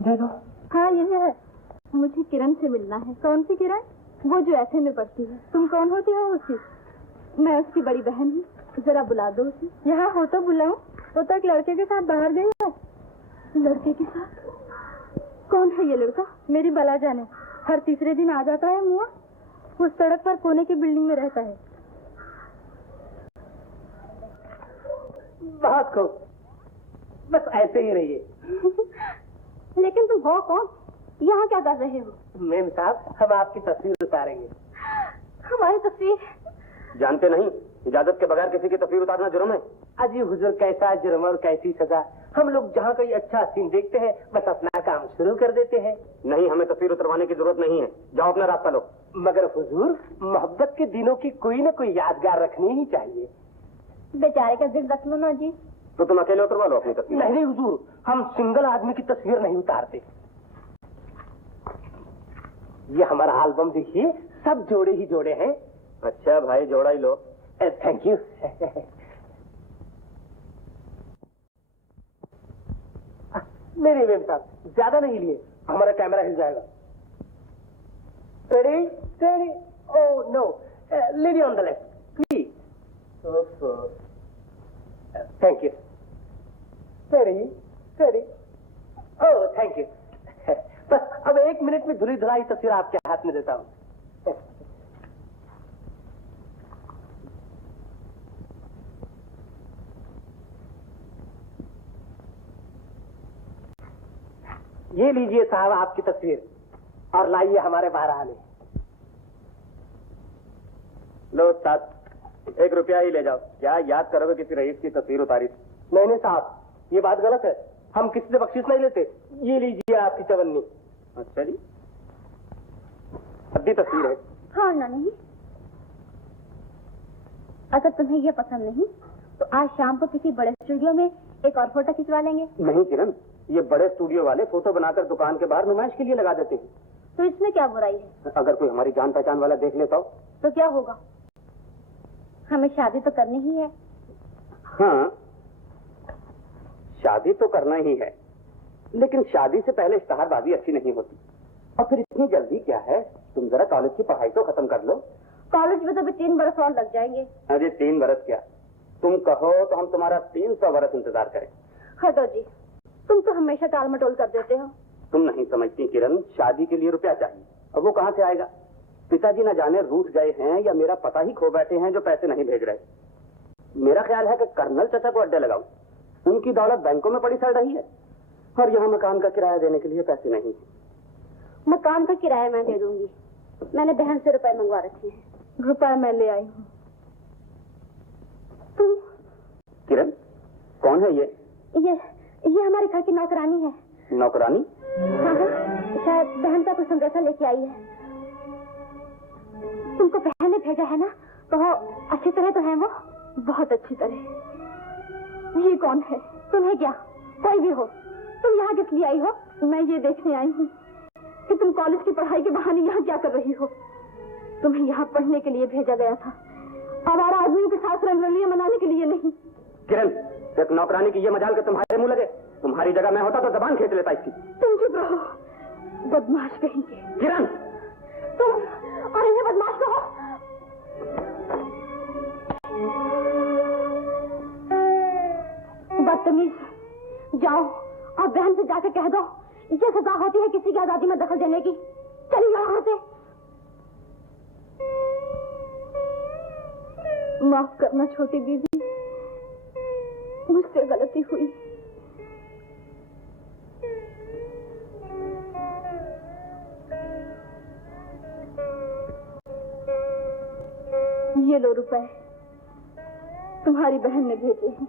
दे दो। हाँ, ये है। मुझे किरण से मिलना है। कौन सी किरण? वो जो ऐसे में पढ़ती है। तुम कौन होती हो उसकी? मैं उसकी बड़ी बहन हूँ, जरा बुला दो उसे। यहाँ हो तो बुलाऊं? वो तो एक लड़के के साथ बाहर गई है। लड़के के साथ? कौन है ये लड़का? मेरी बला जाने, हर तीसरे दिन आ जाता है मुआ। उस सड़क पर कोने की बिल्डिंग में रहता है। बहुत खूब, बस ऐसे ही रहिए। लेकिन तुम हो कौन? यहाँ क्या कर रहे हो? मेम साहब, हम आपकी तस्वीर उतारेंगे। हमारी तस्वीर? जानते नहीं, इजाजत के बगैर किसी की तस्वीर उतारना जुर्म है। अजी हुजूर, कैसा जुर्म और कैसी सजा। हम लोग जहाँ कोई अच्छा सीन देखते हैं बस अपना काम शुरू कर देते हैं। नहीं, हमें तस्वीर उतरवाने की जरूरत नहीं है। जाओ अपना रास्ता लो। मगर हुजूर, मोहब्बत के दिनों की कोई न कोई यादगार रखनी ही चाहिए। बेचारे का दिल रख लो ना जी। तो तुम अकेले उतरवा लो अपनी तस्वीर। नहीं हुजूर, हम सिंगल आदमी की तस्वीर नहीं उतारते। ये हमारा एल्बम देखिए, सब जोड़े ही जोड़े हैं। अच्छा भाई, जोड़ा ही लो। Thank you. नहीं मेम साहब, ज्यादा नहीं लिए, हमारा कैमरा हिल जाएगा। Ready ready. Oh no, lady on the left please. Thank you. Ready ready. Oh thank you. बस अब 1 मिनट में धुली धुलाई तस्वीर आपके हाथ में देता हूँ। ये लीजिए साहब आपकी तस्वीर और लाइए हमारे बाहर आने। लो साथ, 1 रुपया ही ले जाओ। क्या याद करोगे किसी रईस की तस्वीर उतारी? नहीं साहब, ये बात गलत है। हम किसी से बख्शिश नहीं लेते। ये लीजिए आपकी चवन्नी। अच्छा जी, अद्दी तस्वीर है। हाँ ना नहीं। अगर तुम्हें ये पसंद नहीं तो आज शाम को किसी बड़े स्टूडियो में एक और फोटो खिंचवा लेंगे। नहीं किरण, ये बड़े स्टूडियो वाले फोटो बनाकर दुकान के बाहर नुमाइश के लिए लगा देते हैं। तो इसमें क्या बुराई है? अगर कोई हमारी जान पहचान वाला देख लेता हो तो क्या होगा? हमें शादी तो करनी ही है। हाँ, शादी तो करना ही है, लेकिन शादी से पहले इश्तहारबाजी अच्छी नहीं होती। और फिर इतनी जल्दी क्या है? तुम जरा कॉलेज की पढ़ाई तो खत्म कर लो। कॉलेज में तो भी 3 बरस और लग जाएंगे। अरे 3 बरस क्या, तुम कहो तो हम तुम्हारा 300 बरस इंतजार करें। हटो जी, तुम तो हमेशा टाल मटोल कर देते हो। तुम नहीं समझती किरण, शादी के लिए रुपया चाहिए, और वो कहाँ से आएगा? पिताजी न जाने रूठ गए हैं या मेरा पता ही खो बैठे हैं जो पैसे नहीं भेज रहे। मेरा ख्याल है कि कर्नल चाचा को अड्डे लगाऊं। उनकी दौलत बैंकों में पड़ी सड़ रही है, और यहाँ मकान का किराया देने के लिए पैसे नहीं। मकान का किराया मैं दे दूंगी। मैंने बहन से रुपए मंगवा रखे हैं। रुपए मैं ले आई हूँ। तुम? किरण, कौन है ये हमारे घर की नौकरानी है। नौकरानी? हाँ, शायद बहन का कुछ संदेशा लेके आई है। तुमको बहन ने भेजा है ना? तो अच्छी तरह तो है वो? बहुत अच्छी तरह। ये कौन है? तुम्हें क्या, कोई भी हो, तुम यहाँ किस लिए आई हो? मैं ये देखने आई हूँ कि तुम कॉलेज की पढ़ाई के बहाने यहाँ क्या कर रही हो। तुम्हें यहाँ पढ़ने के लिए भेजा गया था, हमारा आदमियों के साथ रंगरलियां मनाने के लिए नहीं। किरण, एक नौकरानी की ये मजाल के तुम्हारे मुंह लगे। तुम्हारी जगह मैं होता तो जबान खींच लेता इसकी। तुम चुप रहो, बदमाश कहेंगे। किरण, तुम और इन्हें बदमाश कहो। बदतमीज, जाओ और बहन से जाकर कह दो ये सजा होती है किसी की आजादी में दखल देने की। चलिए यहाँ से। माफ करना छोटी दीदी, मुझसे गलती हुई। ये लो रुपए, तुम्हारी बहन ने भेजे हैं।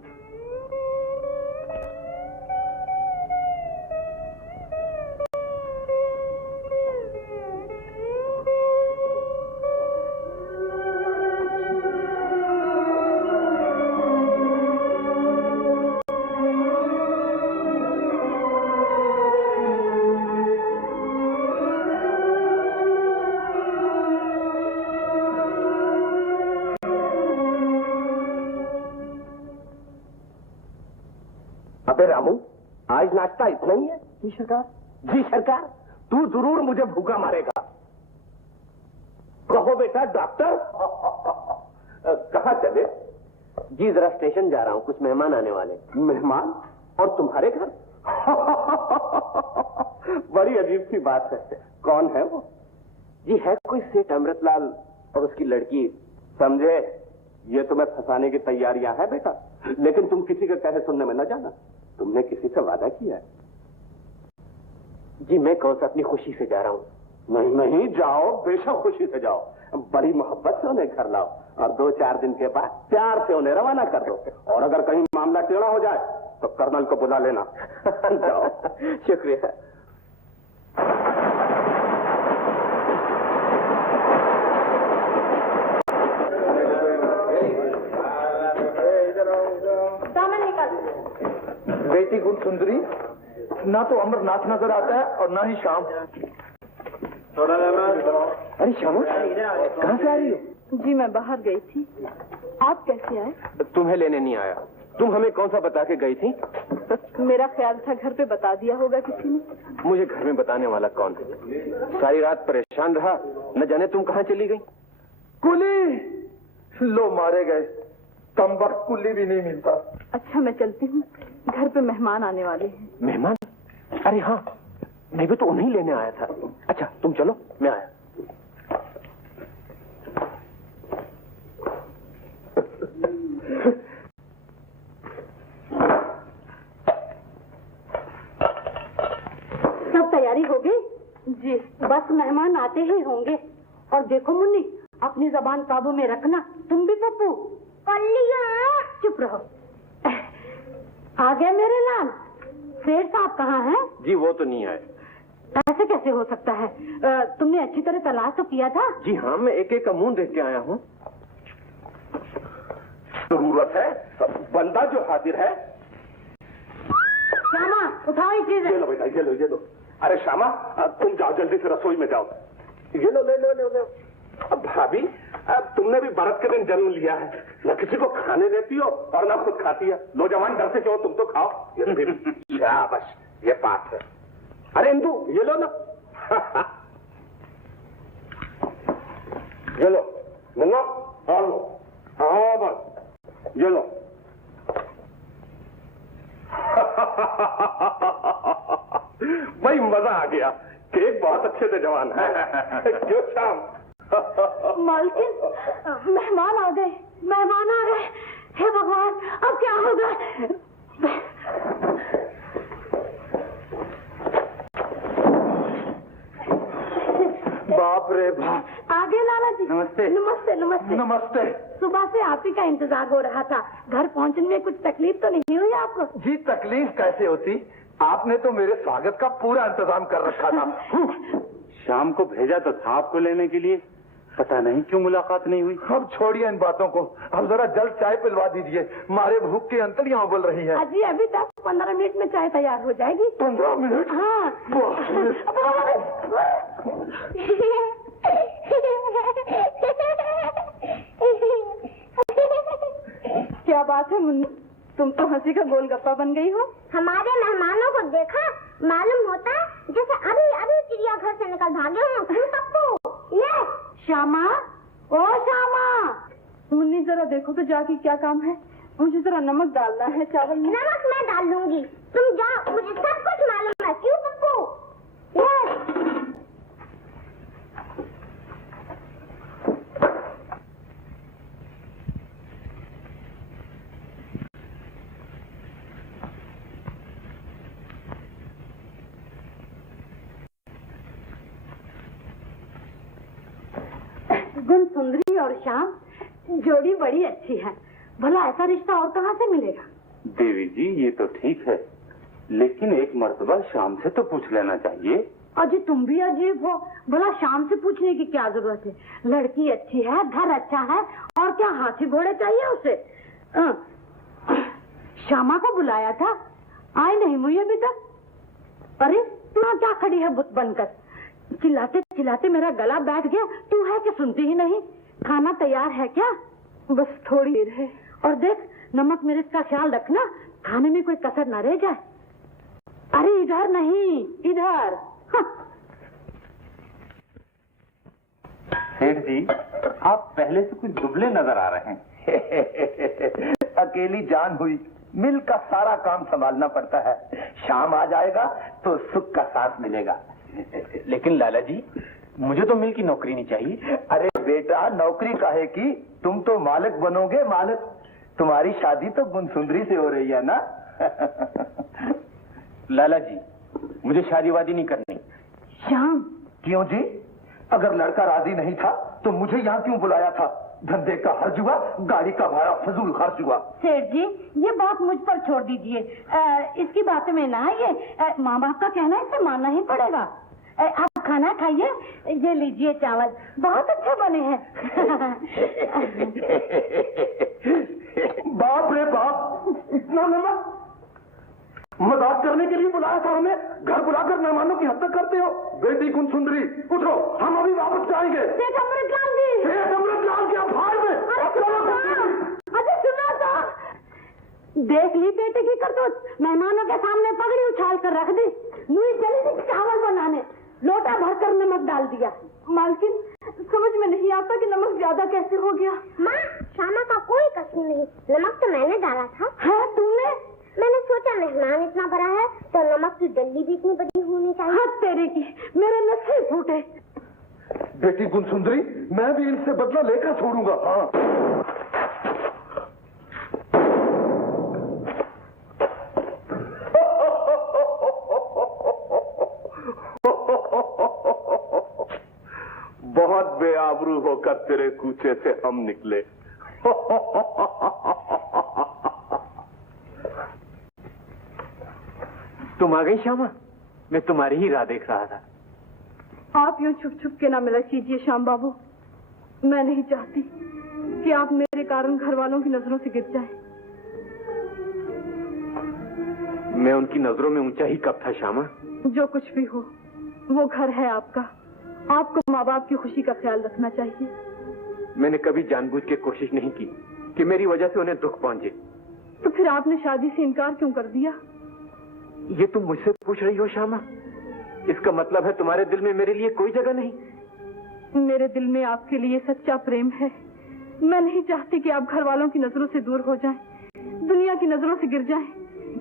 अबे रामू, आज नाश्ता इतना ही है? जी सरकार। जी सरकार, तू जरूर मुझे भूखा मारेगा। कहो बेटा डॉक्टर। कहाँ चले? जी जरा स्टेशन जा रहा हूँ, कुछ मेहमान आने वाले। मेहमान? और तुम्हारे घर? बड़ी अजीब सी बात है। कौन है वो? जी है कोई सेठ अमृतलाल और उसकी लड़की। समझे, ये तुम्हें फंसाने की तैयारियां है बेटा, लेकिन तुम किसी के कहे सुनने में न जाना। तुमने किसी से वादा किया है? जी मैं कौन सा अपनी खुशी से जा रहा हूँ। नहीं नहीं, जाओ, बेशक खुशी से जाओ। बड़ी मोहब्बत से उन्हें घर लाओ और 2-4 दिन के बाद प्यार से उन्हें रवाना कर दो। और अगर कहीं मामला टेढ़ा हो जाए तो कर्नल को बुला लेना। जाओ। शुक्रिया। बेटी गुण सुंदरी, ना तो अमरनाथ नजर आता है और ना ही शाम। अरे श्यामा, कहाँ से आ रही हो? जी मैं बाहर गई थी। आप कैसे आए? तुम्हें लेने नहीं आया। तुम हमें कौन सा बता के गई थी? मेरा ख्याल था घर पे बता दिया होगा किसी ने। मुझे घर में बताने वाला कौन है? सारी रात परेशान रहा, न जाने तुम कहाँ चली गई। कुली लो मारे गए, कम वक्त कुली भी नहीं मिलता। अच्छा मैं चलती हूँ, घर पे मेहमान आने वाले हैं। मेहमान? अरे हाँ, मैं भी तो उन्हीं लेने आया था। अच्छा तुम चलो, मैं आया। सब तैयारी हो गई? जी बस मेहमान आते ही होंगे। और देखो मुन्नी, अपनी जबान काबू में रखना। तुम भी पप्पू। चुप रहो। आ गए मेरे लाल। शेर साहब कहाँ हैं? जी वो तो नहीं आए, ऐसे कैसे हो सकता है? तुमने अच्छी तरह तलाश तो किया था? जी हाँ, मैं एक एक का मुंह देख के आया हूँ। जरूरत है बंदा जो हाजिर है। श्यामा, उठाओ ये चीज। ये लो बेटा, ये लो। अरे श्यामा, तुम जाओ जल्दी से रसोई में जाओ। ये लो, ले। अब भाभी, तुमने भी बरत के दिन जन्म लिया है, न किसी को खाने देती हो और न खुद खाती है। लो जवान, डर से क्यों, तुम तो खाओ। शाबाश, ये बात है। अरे इंदु, ये लो ना। ये लो मुन्ना, और लो। हाँ बस, ये लो। भाई मजा आ गया। केक बहुत अच्छे से जवान है। क्यों शाम? मालकिन, मेहमान आ गए। हे भगवान, अब क्या होगा? बाप रे बाप। आगे लाला जी। नमस्ते। नमस्ते। सुबह से आप ही का इंतजार हो रहा था। घर पहुंचने में कुछ तकलीफ तो नहीं हुई आपको? जी तकलीफ कैसे होती, आपने तो मेरे स्वागत का पूरा इंतजाम कर रखा था। शाम को भेजा तो था आपको लेने के लिए, पता नहीं क्यों मुलाकात नहीं हुई। अब छोड़िए इन बातों को, अब जरा जल्द चाय पिलवा दीजिए, मारे भूख की अंतड़ियां उबल रही है। अजी अभी 10-15 मिनट में चाय तैयार हो जाएगी। 15 मिनट? हाँ। क्या बात है मुन्नी, तुम तो हंसी का गोलगप्पा बन गई हो। हमारे मेहमानों को देखा मालूम होता है जैसे अभी चिड़ियाघर से निकल भागे हो। क्यों सबको? ये श्यामा, ओ श्यामा, मुन्नी जरा देखो तो जाके क्या काम है। मुझे जरा नमक डालना है चावल में। नमक मैं डाल लूंगी, तुम जाओ, मुझे सब कुछ मालूम है। क्यों सबको? ये गुण सुंदरी और श्याम जोड़ी बड़ी अच्छी है। भला ऐसा रिश्ता और कहाँ से मिलेगा? देवी जी ये तो ठीक है, लेकिन एक मर्तबा शाम से तो पूछ लेना चाहिए। अजी तुम भी अजीब हो, भला शाम से पूछने की क्या जरूरत है? लड़की अच्छी है, घर अच्छा है, और क्या हाथी घोड़े चाहिए उसे? श्यामा को बुलाया था, आई नहीं हुई अभी तक। अरे तू क्या खड़ी है बुत बनकर? चिल्लाते चिल्लाते मेरा गला बैठ गया। तू है कि सुनती ही नहीं? खाना तैयार है क्या? बस थोड़ी देर है। और देख, नमक मिर्च का ख्याल रखना, खाने में कोई कसर न रह जाए। अरे इधर नहीं, इधर। सेठ जी, आप पहले से कुछ दुबले नजर आ रहे हैं। अकेली जान हुई, मिल का सारा काम संभालना पड़ता है। शाम आ जाएगा तो सुख का सांस मिलेगा। लेकिन लाला जी, मुझे तो मिल की नौकरी नहीं चाहिए। अरे बेटा, नौकरी काहे की, तुम तो मालिक बनोगे मालिक। तुम्हारी शादी तो गुणसुंदरी से हो रही है ना। लाला जी, मुझे शादी वादी नहीं करनी। श्याम, क्यों जी? अगर लड़का राजी नहीं था तो मुझे यहाँ क्यों बुलाया था? धंधे का हर्ज हुआ, गाड़ी का भाड़ा फजूल खर्च हुआ। सेठ जी, ये बात मुझ पर छोड़ दीजिए। इसकी बातें में ना आइए। माँ बाप का कहना इसे मानना ही पड़ेगा। आप खाना खाइए, ये लीजिए चावल, बहुत अच्छे बने हैं। बाप रे बाप, इतना नमक! मजाक करने के लिए बुलाया था हमें, घर बुलाकर मेहमानों की हत्या करते हो। बेटी गुणसुंदरी, उठो, हम अभी वापस जाएंगे। सेठ अमृतलाल जी, सेठ अमृतलाल के भाई में। अरे सुनो तो, देख ली बेटे की करतूत। मेहमानों के सामने पगड़ी उछाल कर रख दी। यूं चली थी चावल बनाने, लोटा भरकर नमक डाल दिया। मालकिन, समझ में नहीं आता कि नमक ज्यादा कैसे हो गया। माँ, श्यामा का कोई कसूर नहीं, नमक तो मैंने डाला था। है तुमने? मैंने सोचा मेहमान इतना बड़ा है तो नमक की डल्ली भी इतनी बड़ी होनी चाहिए। हाथ तेरे की, मेरे नसें फूटे। बेटी गुणसुंदरी, मैं भी इनसे बदला लेकर छोड़ूंगा। हाँ, बहुत बेआबरू होकर तेरे कूचे से हम निकले। तुम आ गई श्यामा? मैं तुम्हारी ही राह देख रहा था। आप यूं छुप छुप के ना मिला कीजिए श्याम बाबू। मैं नहीं चाहती कि आप मेरे कारण घर वालों की नजरों से गिर जाएं। मैं उनकी नजरों में ऊंचा ही कब था श्यामा? जो कुछ भी हो, वो घर है आपका। आपको माँ बाप की खुशी का ख्याल रखना चाहिए। मैंने कभी जानबूझ के कोशिश नहीं की कि मेरी वजह से उन्हें दुख पहुंचे। तो फिर आपने शादी से इनकार क्यों कर दिया? ये तुम मुझसे पूछ रही हो श्यामा? इसका मतलब है तुम्हारे दिल में मेरे लिए कोई जगह नहीं? मेरे दिल में आपके लिए सच्चा प्रेम है। मैं नहीं चाहती कि आप घर वालों की नजरों से दूर हो जाएं, दुनिया की नजरों से गिर जाएं।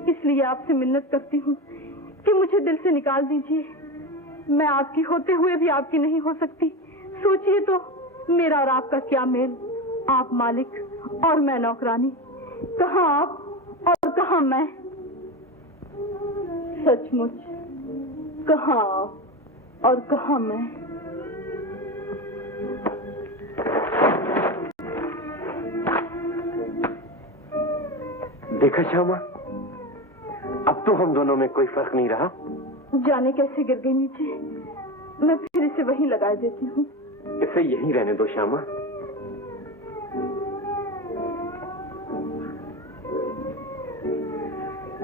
इसलिए आपसे मिन्नत करती हूँ कि मुझे दिल से निकाल दीजिए। मैं आपकी होते हुए भी आपकी नहीं हो सकती। सोचिए तो, मेरा और आपका क्या मेल। आप मालिक और मैं नौकरानी। कहाँ आप और कहाँ मैं। सचमुच कहाँ आप और कहाँ मैं। देखा श्यामा, अब तो हम दोनों में कोई फर्क नहीं रहा। जाने कैसे गिर गई नीचे। मैं फिर इसे वहीं लगा देती हूँ। इसे यहीं रहने दो श्यामा।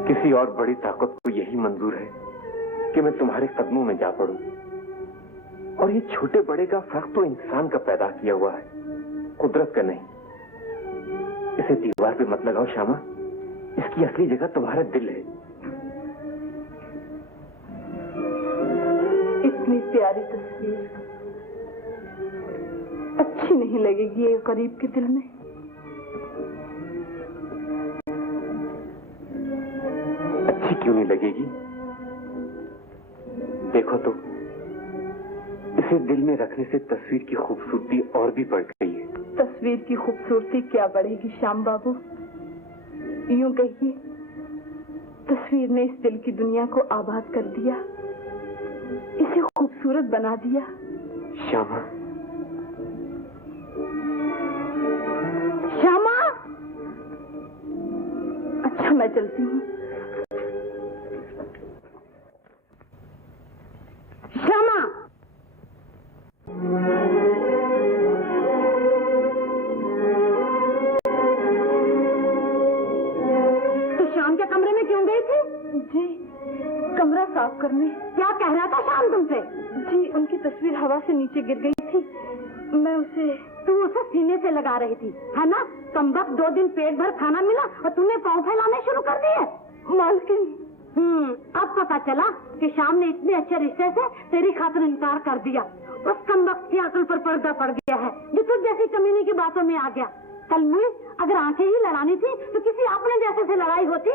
किसी और बड़ी ताकत को यही मंजूर है कि मैं तुम्हारे कदमों में जा पड़ूं। और ये छोटे बड़े का फर्क तो इंसान का पैदा किया हुआ है, कुदरत का नहीं। इसे दीवार पे मत लगाओ श्यामा, इसकी असली जगह तुम्हारा दिल है। इतनी प्यारी तस्वीर अच्छी नहीं लगेगी ये करीब के दिल में। अच्छी क्यों नहीं लगेगी? देखो तो, इसे दिल में रखने से तस्वीर की खूबसूरती और भी बढ़ गई है। तस्वीर की खूबसूरती क्या बढ़ेगी श्याम बाबू? यूं कहिए, तस्वीर ने इस दिल की दुनिया को आबाद कर दिया, इसे खूबसूरत बना दिया। श्यामा, श्यामा! अच्छा, मैं चलती हूँ। श्यामा! तो श्याम के कमरे में क्यों गई थी? जी, कमरा साफ करने। क्या कह रहा था श्याम तुमसे? जी, उनकी तस्वीर हवा से नीचे गिर गई थी। मैं तू उसे सीने से लगा रही थी, है ना? कमबख्त 2 दिन पेट भर खाना मिला और तूने पाँव फैलाने शुरू कर दिए। मालकिन, अब पता चला कि श्याम ने इतने अच्छे रिश्ते से तेरी खातिर इनकार कर दिया। उस कमबख्त की अकल पर पर्दा पड़ गया है जो तुझ जैसी कमीनी की बातों में आ गया। कल मुझे अगर आंखें ही लड़ानी थी तो किसी अपने जैसे से लड़ाई होती।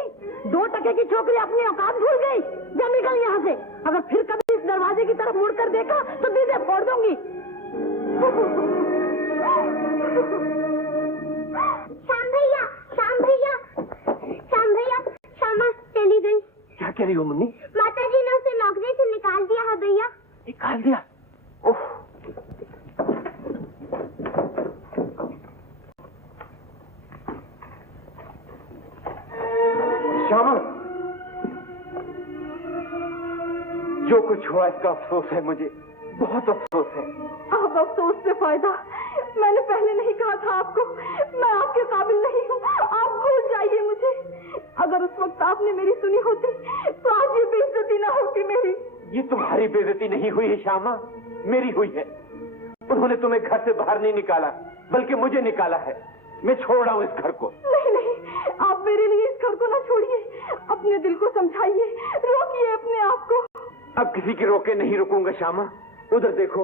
2 टके की छोकरी अपनी औकात भूल गई। जब निकल यहाँ से, अगर फिर कभी इस दरवाजे की तरफ मुड़ कर देखा तो दीदे फोड़ दूंगी। श्याम भैया, श्यामा चली गई। क्या कह रही हो मुन्नी? माता जी ने उसे नौकरी से निकाल दिया है भैया। निकाल दिया? ओह, श्यामा, जो कुछ हुआ इसका अफसोस है मुझे, बहुत अफसोस है। अब अफसोस से फायदा। मैंने पहले नहीं कहा था आपको, मैं आपके काबिल नहीं हूँ। आप भूल जाइए मुझे। अगर उस वक्त आपने मेरी सुनी होती तो आज ये बेइज्जती ना होती मेरी। ये तुम्हारी बेइज्जती नहीं हुई है श्यामा, मेरी हुई है। उन्होंने तुम्हें घर से बाहर नहीं निकाला, बल्कि मुझे निकाला है। मैं छोड़ रहा हूँ इस घर को। नहीं नहीं, आप मेरे लिए इस घर को ना छोड़िए। अपने दिल को समझाइए, रोकिए अपने आप को। अब किसी के रोके नहीं रुकूंगा श्यामा। उधर देखो,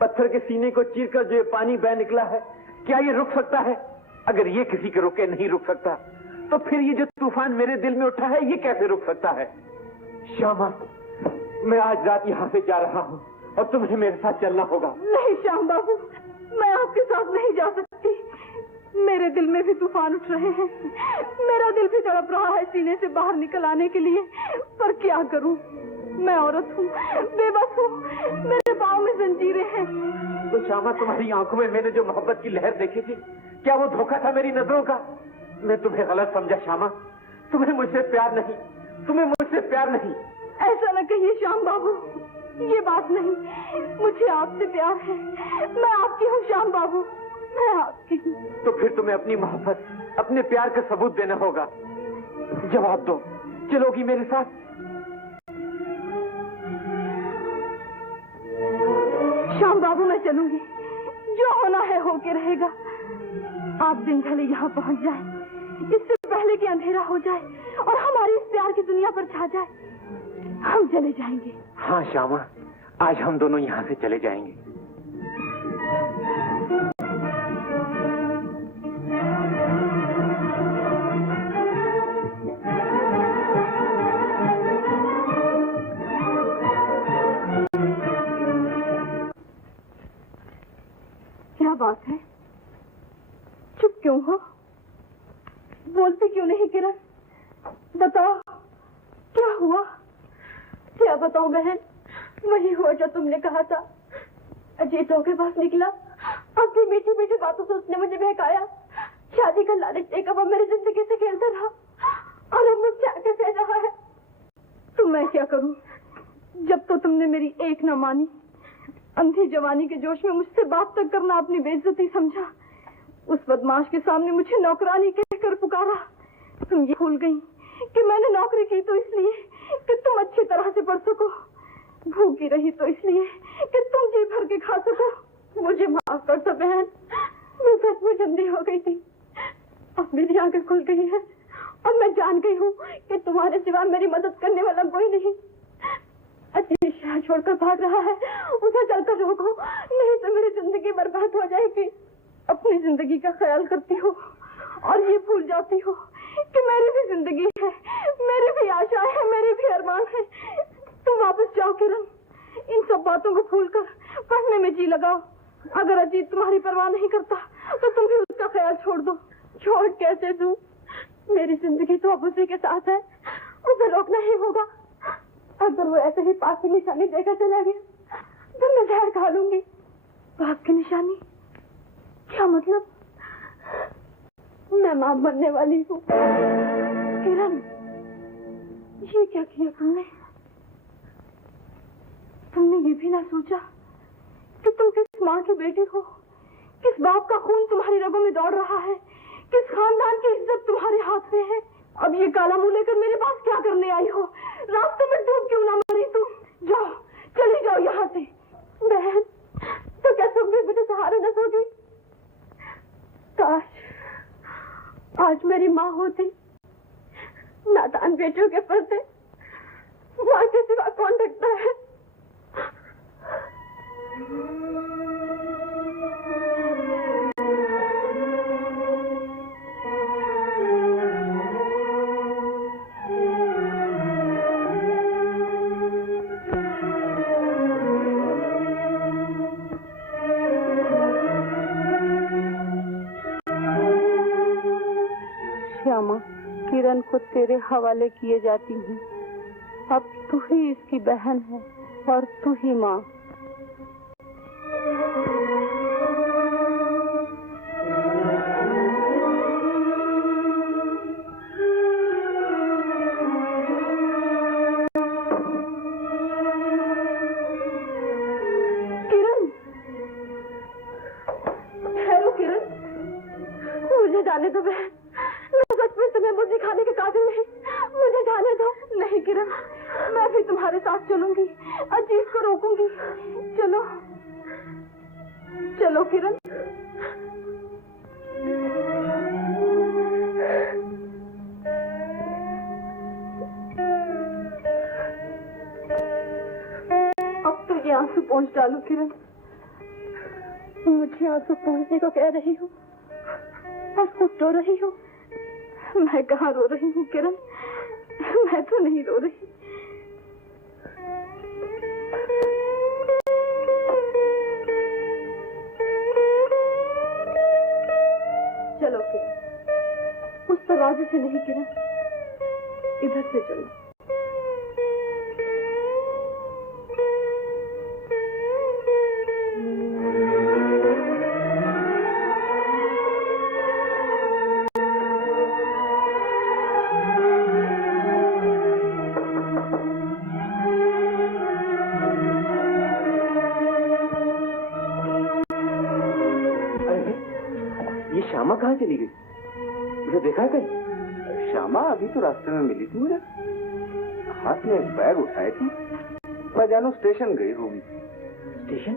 पत्थर के सीने को चीरकर जो पानी बह निकला है, क्या ये रुक सकता है? अगर ये किसी के रोके नहीं रुक सकता, तो फिर ये जो तूफान मेरे दिल में उठा है, ये कैसे रुक सकता है? श्यामा, मैं आज रात यहाँ से जा रहा हूँ और तुम्हें मेरे साथ चलना होगा। नहीं श्याम बाबू, मैं आपके साथ नहीं जा सकती। मेरे दिल में भी तूफान उठ रहे हैं। मेरा दिल भी तड़प रहा है सीने से बाहर निकल आने के लिए, पर क्या करूं? मैं औरत हूँ, बेबस हूँ, मेरे पाँव में जंजीरें हैं। तो श्यामा, तुम्हारी आंखों में मैंने जो मोहब्बत की लहर देखी थी, क्या वो धोखा था मेरी नजरों का? मैं तुम्हें गलत समझा श्यामा। तुम्हें मुझसे प्यार नहीं, तुम्हें मुझसे प्यार नहीं। ऐसा न कहिए श्याम बाबू, ये बात नहीं। मुझे आपसे प्यार है, मैं आपकी हूँ श्याम बाबू, मैं आपकी हूँ। तो फिर तुम्हें अपनी मोहब्बत, अपने प्यार का सबूत देना होगा। जवाब दो, चलोगी मेरे साथ? श्याम बाबू मैं चलूंगी, जो होना है होके रहेगा। आप दिन भले यहाँ पहुँच जाए, इससे पहले कि अंधेरा हो जाए और हमारी इस प्यार की दुनिया पर छा जाए, हम चले जाएंगे। हाँ श्यामा, आज हम दोनों यहाँ से चले जाएंगे। क्या बात है, चुप क्यों हो? बोलते क्यों नहीं किरण? बताओ क्या हुआ? क्या बताऊं बहन? वही हुआ जो तुमने कहा था। अजीतों के पास निकला, अपनी मीठी मीठी बातों से उसने मुझे बहकाया, शादी का लालच देकर वो मेरी जिंदगी से खेलता रहा और अब मुझसे आके कह रहा है। तो मैं क्या करूं? जब तो तुमने मेरी एक न मानी, अंधी जवानी के जोश में मुझसे बात तक करना अपनी बेइज्जती समझा, उस बदमाश के सामने मुझे नौकरानी कहकर पुकारा। तुम ये भूल गई कि मैंने नौकरी की तो इसलिए कि तुम अच्छी तरह से पढ़ सको, भूखी रही तो इसलिए कि तुम जी भर के खा सको। मुझे माफ कर दो बहन, मैं सचमुच अंधी हो गई थी। अब मेरी आंखें खुल गई है और मैं जान गई हूँ कि तुम्हारे सिवा मेरी मदद करने वाला कोई नहीं। अच्छी शहर छोड़कर भाग रहा है, उसे चलकर रोको, नहीं तो मेरी जिंदगी बर्बाद हो जाएगी। अपनी जिंदगी का ख्याल करती हो और ये भूल जाती हो कि मेरी भी जिंदगी है, मेरी भी आशाएं हैं, मेरे भी अरमान है। तुम वापस जाओ किरण, इन सब बातों को भूलकर पढ़ने में जी लगाओ। अगर अजीत तुम्हारी परवाह नहीं करता तो तुम भी उसका ख्याल छोड़ दो। छोड़ कैसे दूं? मेरी जिंदगी तो अब उसी के साथ है, उसे रोकना ही होगा। अगर वो ऐसे ही पाप की निशानी देकर चला गया तो मैं जहर खा लूंगी। पाप की निशानी? क्या मतलब? मैं मां बनने वाली हूँ। किरण, ये क्या किया तुमने? तुमने ये भी ना सोचा कि तुम किस माँ की बेटी हो, किस बाप का खून तुम्हारी रगों में दौड़ रहा है, किस खानदान की इज्जत तुम्हारे हाथ में है। अब ये काला मुंह लेकर मेरे पास क्या करने आई हो? रास्ते में डूब क्यों ना मरी तुम? जाओ, चली जाओ यहाँ से। बहन, तो क्या तुम भी मुझे सहारे न दोगी? काश आज मेरी माँ होती। नादान बेटियों के पर्दे माँ के सिवा कौन ढकता है? श्यामा, किरण को तेरे हवाले किए जाती हूँ। अब तू ही इसकी बहन है और तू ही माँ। किरण, ठहरो किरण, मुझे जाने दो बहन। मैं सच में तुम्हें बुद्धि खाने के काबिल नहीं, मुझे जाने दो। नहीं किरण, मैं भी तुम्हारे साथ चलूंगी, अजीत को रोकूंगी। चलो चलो किरण। अब तो ये आंसू पोंछ डालो किरण। मुझे आंसू पोंछने को कह रही हो और खुद रो रही हो। मैं कहाँ रो रही हूँ किरण, मैं तो नहीं रो रही। चलो किरण, उस दरवाजे से नहीं किरण, इधर से चलो। कहाँ चली गई? मुझे देखा है कहीं? श्यामा अभी तो रास्ते में मिली थी मुझे, हाथ में एक बैग उठाए थी। मैं जानू स्टेशन गई होगी। स्टेशन?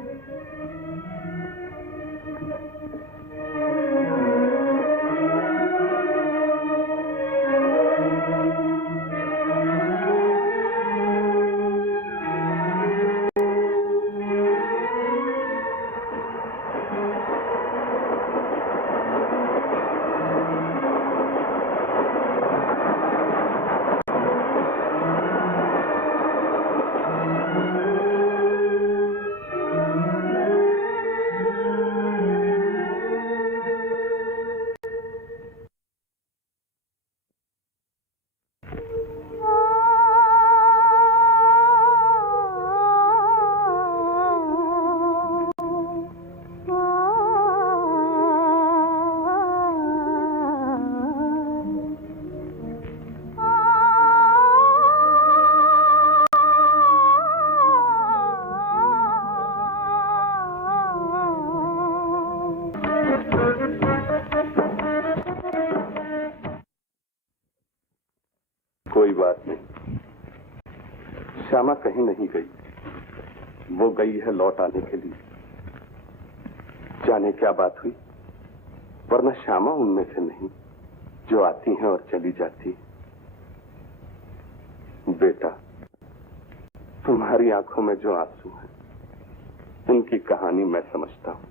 कोई बात नहीं, श्यामा कहीं नहीं गई। वो गई है लौट आने के लिए। जाने क्या बात हुई, वरना श्यामा उनमें से नहीं जो आती हैं और चली जाती। बेटा, तुम्हारी आंखों में जो आंसू हैं, उनकी कहानी मैं समझता हूं।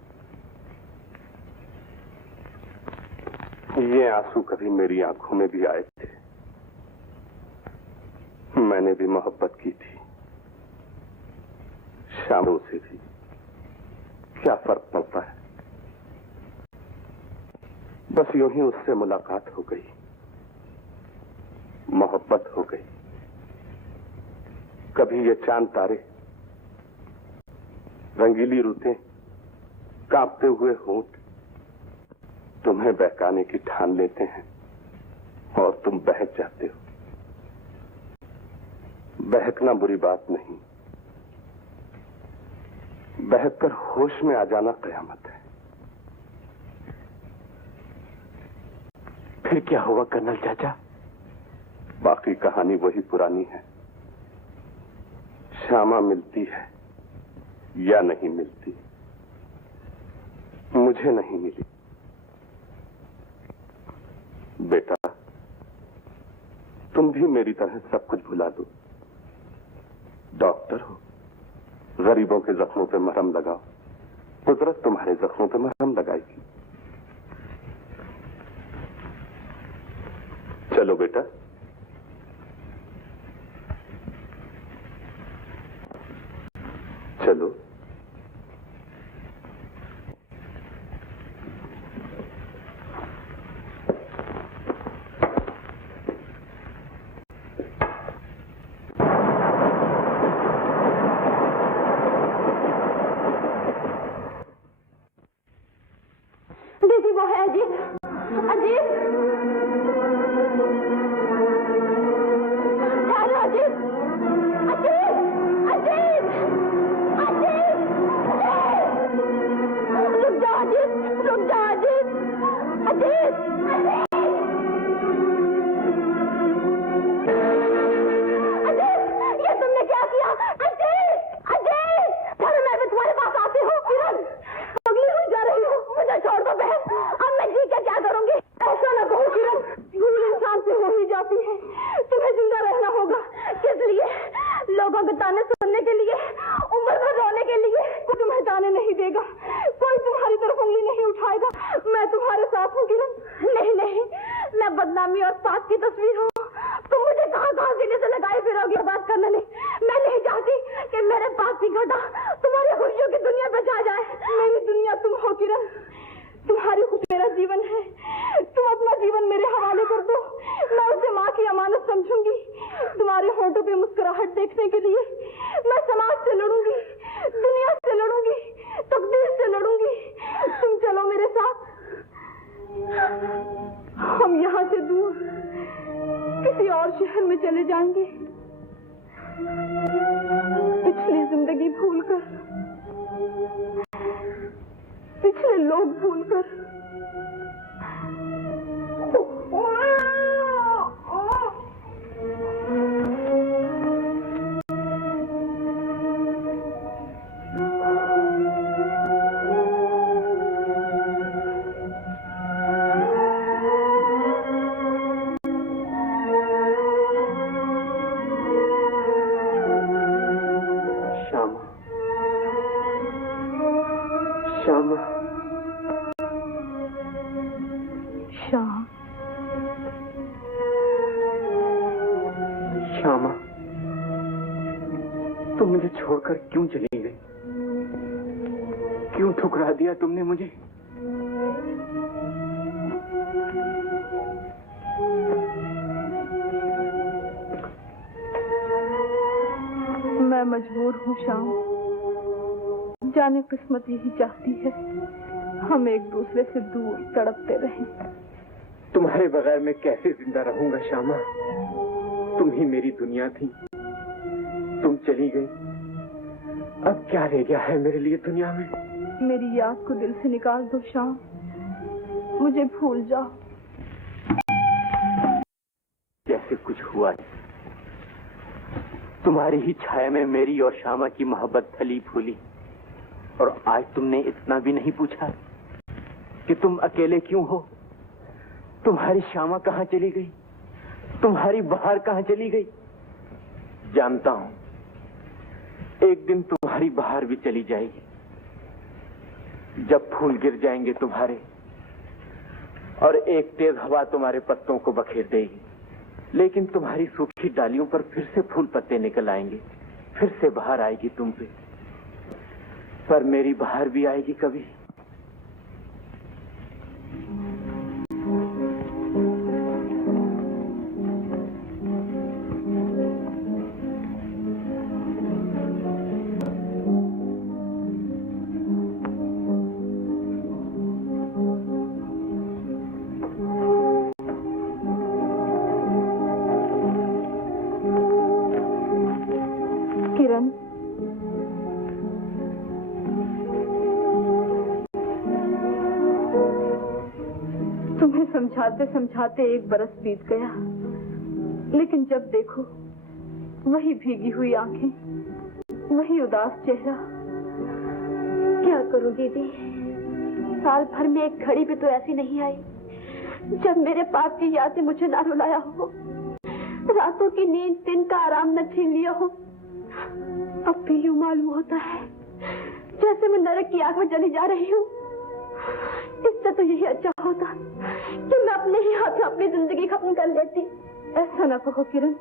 ये आंसू कभी मेरी आंखों में भी आए थे। मैंने भी मोहब्बत की थी, श्यामा से भी। क्या फर्क पड़ता है, बस यूं ही उससे मुलाकात हो गई, मोहब्बत हो गई। कभी ये चांद तारे, रंगीली रुतें, कांपते हुए होंठ तुम्हें बहकाने की ठान लेते हैं और तुम बहक जाते हो। बहकना बुरी बात नहीं, बहककर होश में आ जाना कयामत है। फिर क्या हुआ कर्नल चाचा? बाकी कहानी वही पुरानी है। श्यामा मिलती है या नहीं मिलती, मुझे नहीं मिली। बेटा, तुम भी मेरी तरह सब कुछ भुला दो। डॉक्टर हो, गरीबों के जख्मों पे मरहम लगाओ, कुदरत तुम्हारे जख्मों पे मरहम लगाएगी। चलो बेटा, चलो। दीदी, वो है अजीत। अजीत, चलो अजीत, अजीत, अजीत, अजीत, रुक जाओ अजीत, रुक जाओ अजीत, अजीत, अजीत, ये तुमने क्या किया? अजीत, अजीत, चलो मैं भी तुम्हारे पास आती हूँ। किरण, पगली हुई जा रही हूँ, मुझे छोड़ दो बहन। अब मैं जी के क्या करूंगी? ऐसा ना कहो किरण, भूल इंसान से हो ही जाती है। तुम्हें जिंदा रहना होगा। किस लिए? लोगों के ताने सुनने के लिए, उम्र भर रोने के लिए? कोई तुम्हें ताने नहीं देगा, कोई तुम्हारी तरफ उंगली नहीं उठाएगा। मैं तुम्हारे साथ हूँ किरण। नहीं नहीं, मैं बदनामी और पाप की तस्वीर हूँ। तुम मुझे कहाँ कहाँ सीने से लगाए फिरोगी। बात करने नहीं, मैं नहीं चाहती कि मेरे पास की घटा तुम्हारी खुशियों की दुनिया पे छा जाए। मेरी दुनिया तुम हो किरण, तुम्हारी खुद मेरा जीवन है। तुम अपना जीवन मेरे हवाले कर दो, मैं उसे माँ की अमानत समझूंगी। तुम्हारे होठों पे मुस्कुराहट देखने के लिए मैं समाज से लड़ूंगी, दुनिया से लड़ूंगी, तकदीर से लड़ूंगी। तुम चलो मेरे साथ, हम यहाँ से दूर किसी और शहर में चले जाएंगे। पिछली जिंदगी भूलकर, पिछले लोग भूलकर श्यामा, तुम मुझे छोड़कर क्यों चली गई? क्यों ठुकरा दिया तुमने मुझे? मैं मजबूर हूँ श्याम, जाने किस्मत यही चाहती है हम एक दूसरे से दूर तड़पते रहें। तुम्हारे बगैर मैं कैसे जिंदा रहूंगा श्यामा? तुम ही मेरी दुनिया थी, तुम चली गई। अब क्या रह गया है मेरे लिए दुनिया में? मेरी याद को दिल से निकाल दो श्याम, मुझे भूल जाओ। जैसे कुछ हुआ नहीं। तुम्हारी ही छाया में मेरी और श्यामा की मोहब्बत फली फूली, और आज तुमने इतना भी नहीं पूछा कि तुम अकेले क्यों हो। तुम्हारी श्यामा कहाँ चली गई? तुम्हारी बहार कहाँ चली गई? जानता हूं एक दिन तुम्हारी बहार भी चली जाएगी, जब फूल गिर जाएंगे तुम्हारे और एक तेज हवा तुम्हारे पत्तों को बखेर देगी। लेकिन तुम्हारी सूखी डालियों पर फिर से फूल पत्ते निकल आएंगे, फिर से बहार आएगी तुम पे। पर मेरी बहार भी आएगी कभी। किरण, तुम्हें समझाते समझाते एक बरस बीत गया, लेकिन जब देखो वही भीगी हुई आंखें, वही उदास चेहरा। क्या करूं दीदी, साल भर में एक घड़ी भी तो ऐसी नहीं आई जब मेरे पाप की याद से मुझे ना रुलाया हो, रातों की नींद, दिन का आराम न छीन लिया हो। अब भी यूं मालूम होता है जैसे मैं नरक की आग में जली जा रही हूँ। इससे तो यही अच्छा होता कि मैं अपने ही हाथ में अपनी जिंदगी खत्म कर लेती। ऐसा न कहो किरण,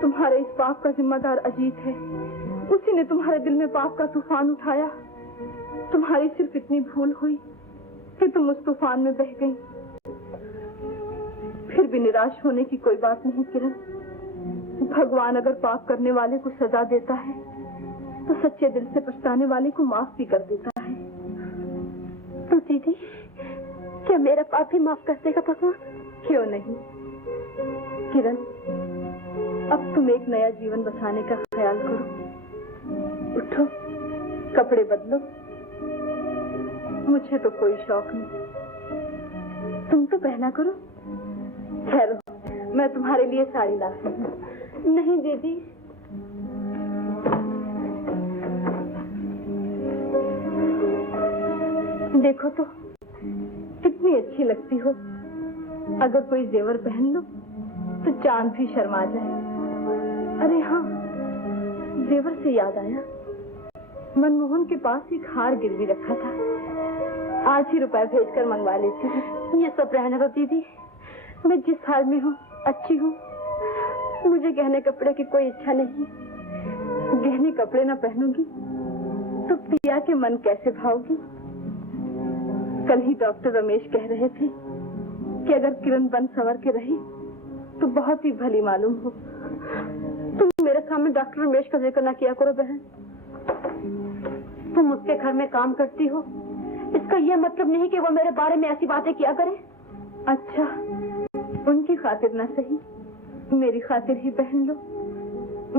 तुम्हारे इस पाप का जिम्मेदार अजीत है। उसी ने तुम्हारे दिल में पाप का तूफान उठाया। तुम्हारी सिर्फ इतनी भूल हुई कि तुम उस तूफान में बह गई। फिर भी निराश होने की कोई बात नहीं किरण। भगवान अगर पाप करने वाले को सजा देता है तो सच्चे दिल से पछताने वाले को माफ भी कर देता है। तो दीदी, क्या मेरा पाप भी माफ कर देगा भगवान? क्यों नहीं किरण, अब तुम एक नया जीवन बसाने का ख्याल करो। उठो, कपड़े बदलो। मुझे तो कोई शौक नहीं, तुम तो पहना करो। ठहरो, मैं तुम्हारे लिए साड़ी लाती हूँ। नहीं दीदी, देखो तो कितनी अच्छी लगती हो। अगर कोई जेवर पहन लो तो चांद भी शर्मा जाए। अरे हाँ, जेवर से याद आया, मनमोहन के पास एक हार गिरवी रखा था। आज ही रुपए भेजकर मंगवा लेती हूँ। ये सब रहने दो दीदी, मैं जिस हाल में हूँ अच्छी हूँ। मुझे गहने कपड़े की कोई इच्छा नहीं। गहने कपड़े न पहनूंगी तो पिया के मन कैसे भाओगी? कल ही डॉक्टर रमेश कह रहे थे कि अगर किरण बन सवर के रही तो बहुत ही भली मालूम हो। तुम मेरे सामने डॉक्टर रमेश का जिक्र न किया करो बहन। तुम उसके घर में काम करती हो, इसका यह मतलब नहीं कि वो मेरे बारे में ऐसी बातें किया करे। अच्छा, उनकी खातिर न सही, मेरी खातिर ही पहन लो।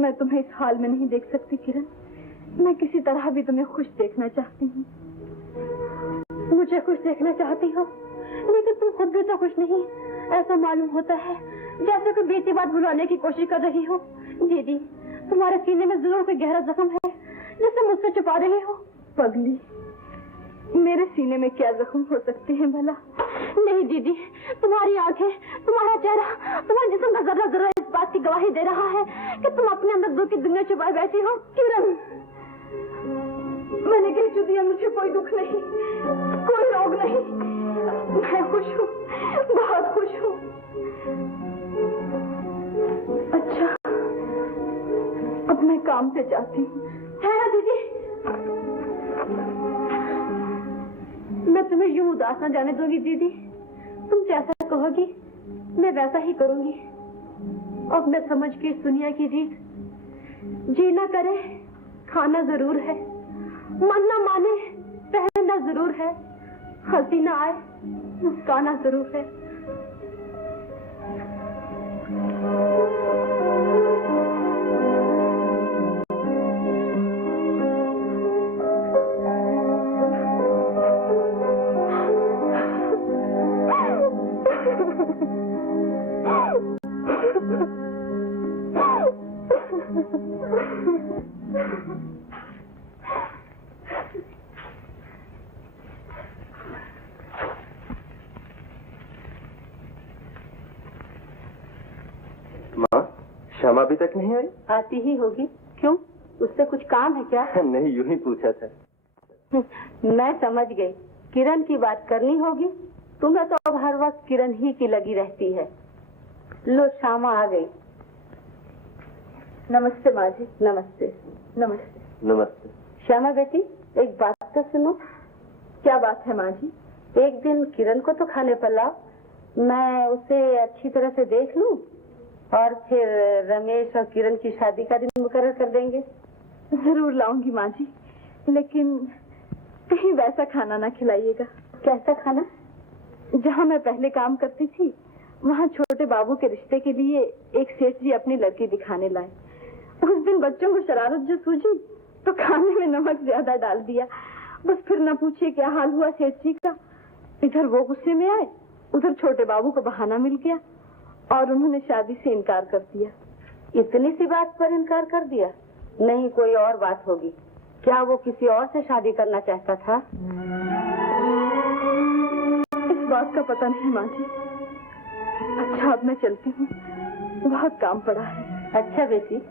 मैं तुम्हें इस हाल में नहीं देख सकती किरण। मैं किसी तरह भी तुम्हें खुश देखना चाहती हूँ। मुझे खुश देखना चाहती हो, लेकिन तुम खुद भी तो खुश नहीं। ऐसा मालूम होता है जैसे कोई बीती बात भुलाने की कोशिश कर रही हो। दीदी, तुम्हारे सीने में जरूर कोई गहरा जख्म है जिसे मुझसे छुपा रही हो। पगली, मेरे सीने में क्या जख्म हो सकते हैं भला? नहीं दीदी, तुम्हारी आंखें, तुम्हारा चेहरा, तुम्हारे जिस्म का जर्रा जर्रा इस बात की गवाही दे रहा है कि तुम अपने अंदर दुख की दुनिया छुपाए बैठी हो। किरण, मैंने कह दिया, मुझे कोई दुख नहीं, कोई रोग नहीं। मैं खुश हूँ, बहुत खुश हूँ। अच्छा, मैं काम से जाती हूँ। ठहरो दीदी, मैं तुम्हें यूं उदास न जाने दूंगी दीदी। तुम जैसा कहोगी मैं वैसा ही करूंगी। अब मैं समझ के इस दुनिया की रीत, जीना करे खाना जरूर है, मन न माने पहनना जरूर है, हंसी न आए मुस्काना जरूर है। माँ, श्यामा अभी तक नहीं आई? आती ही होगी। क्यों, उससे कुछ काम है क्या? नहीं, यूं ही पूछा था। मैं समझ गई, किरण की बात करनी होगी। तुम्हें तो अब हर वक्त किरण ही की लगी रहती है। लो, श्यामा आ गई। नमस्ते माँ जी। नमस्ते। नमस्ते। नमस्ते। श्यामा बेटी, एक बात तो सुनो। क्या बात है माँ जी? एक दिन किरण को तो खाने पर लाओ, मैं उसे अच्छी तरह से देख लूं और फिर रमेश और किरण की शादी का दिन मुकर्रर कर देंगे। जरूर लाऊंगी माँ जी, लेकिन कहीं वैसा खाना ना खिलाइएगा। कैसा खाना? जहाँ मैं पहले काम करती थी, वहाँ छोटे बाबू के रिश्ते के लिए एक सेठ जी अपनी लड़की दिखाने लाए। उस दिन बच्चों को शरारत जो सूझी तो खाने में नमक ज्यादा डाल दिया। बस फिर न पूछिए क्या हाल हुआ सेठ जी का। इधर वो गुस्से में आए, उधर छोटे बाबू को बहाना मिल गया और उन्होंने शादी से इनकार कर दिया। इतनी सी बात पर इनकार कर दिया? नहीं, कोई और बात होगी। क्या वो किसी और से शादी करना चाहता था? इस बात का पता नहीं माँ जी। अच्छा, अब मैं चलती हूँ, बहुत काम पड़ा है। अच्छा बेटी।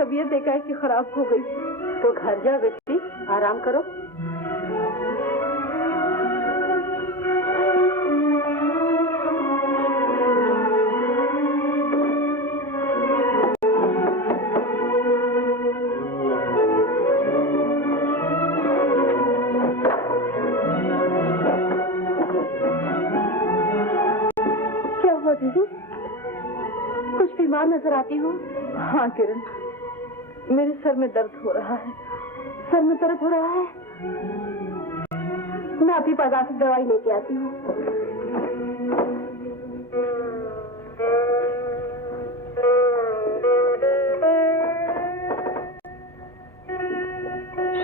तबीयत एकाएक खराब हो गई। तो घर जा बेटी, आराम करो। क्या हुआ दीदी? कुछ बीमार नजर आती हो? हाँ किरण, मेरे सर में दर्द हो रहा है। सर में दर्द हो रहा है? मैं अभी बाजार से दवाई लेके आती हूँ।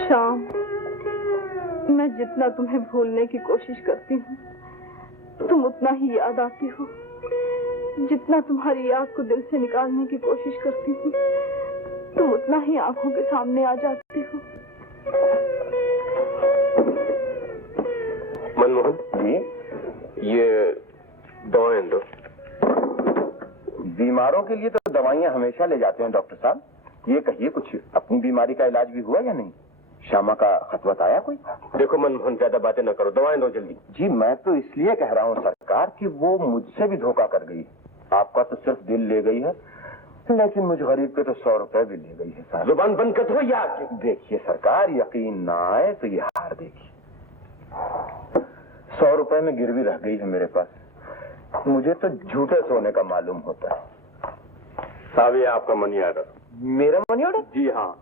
शाम, मैं जितना तुम्हें भूलने की कोशिश करती हूँ, तुम उतना ही याद आती हो। जितना तुम्हारी याद को दिल से निकालने की कोशिश करती हूँ, तुम उतना ही आंखों के सामने आ जाती हो। मनमोहन जी, ये दवाएं दो। बीमारों के लिए तो दवाइयाँ हमेशा ले जाते हैं डॉक्टर साहब। ये कहिए, कुछ अपनी बीमारी का इलाज भी हुआ या नहीं? श्यामा का खतवत आया कोई? देखो मनमोहन, ज्यादा बातें न करो, दवाएं दो जल्दी। जी, मैं तो इसलिए कह रहा हूँ सरकार कि वो मुझसे भी धोखा कर गई। आपका तो सिर्फ दिल ले गई है, लेकिन मुझ गरीब के तो 100 रुपए भी ले गई है साहब। जुबान बंद कर दो या देखिए सरकार, यकीन ना आए तो ये हार देगी। 100 रुपए में गिरवी रह गई है मेरे पास। मुझे तो झूठे सोने का मालूम होता है। साहब, ये आपका मनी ऑर्डर। मेरा मनी ऑर्डर? जी हाँ,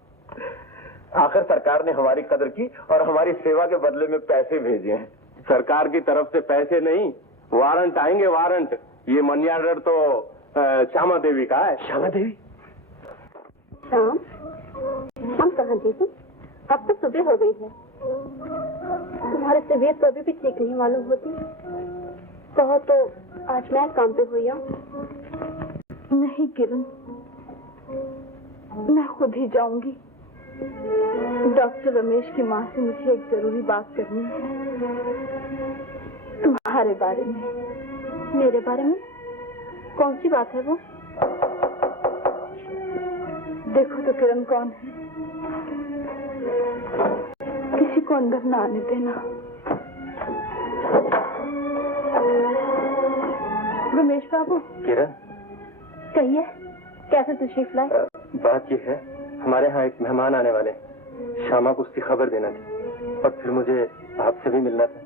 आखिर सरकार ने हमारी कदर की और हमारी सेवा के बदले में पैसे भेजे हैं। सरकार की तरफ से पैसे नहीं, वारंट आएंगे, वारंट। ये मनी ऑर्डर तो श्यामा देवी का है। श्यामा देवी? श्याम, हम कहाँ जीतू? अब तो सुबह हो गई है। तुम्हारी तबीयत तो अभी भी ठीक नहीं मालूम होती। कहो तो आज मैं काम पे हुई हूँ। नहीं किरण, मैं खुद ही जाऊंगी। डॉक्टर रमेश की माँ से मुझे एक जरूरी बात करनी है। तुम्हारे बारे में। मेरे बारे में? कौन सी बात है वो? देखो तो किरण कौन है। किसी को अंदर ना आने देना। रमेश बाबू। किरण, कहिए, कैसे तशरीफ लाए? बात ये है, हमारे यहाँ एक मेहमान आने वाले, श्यामा को उसकी खबर देना थी और फिर मुझे आपसे भी मिलना था।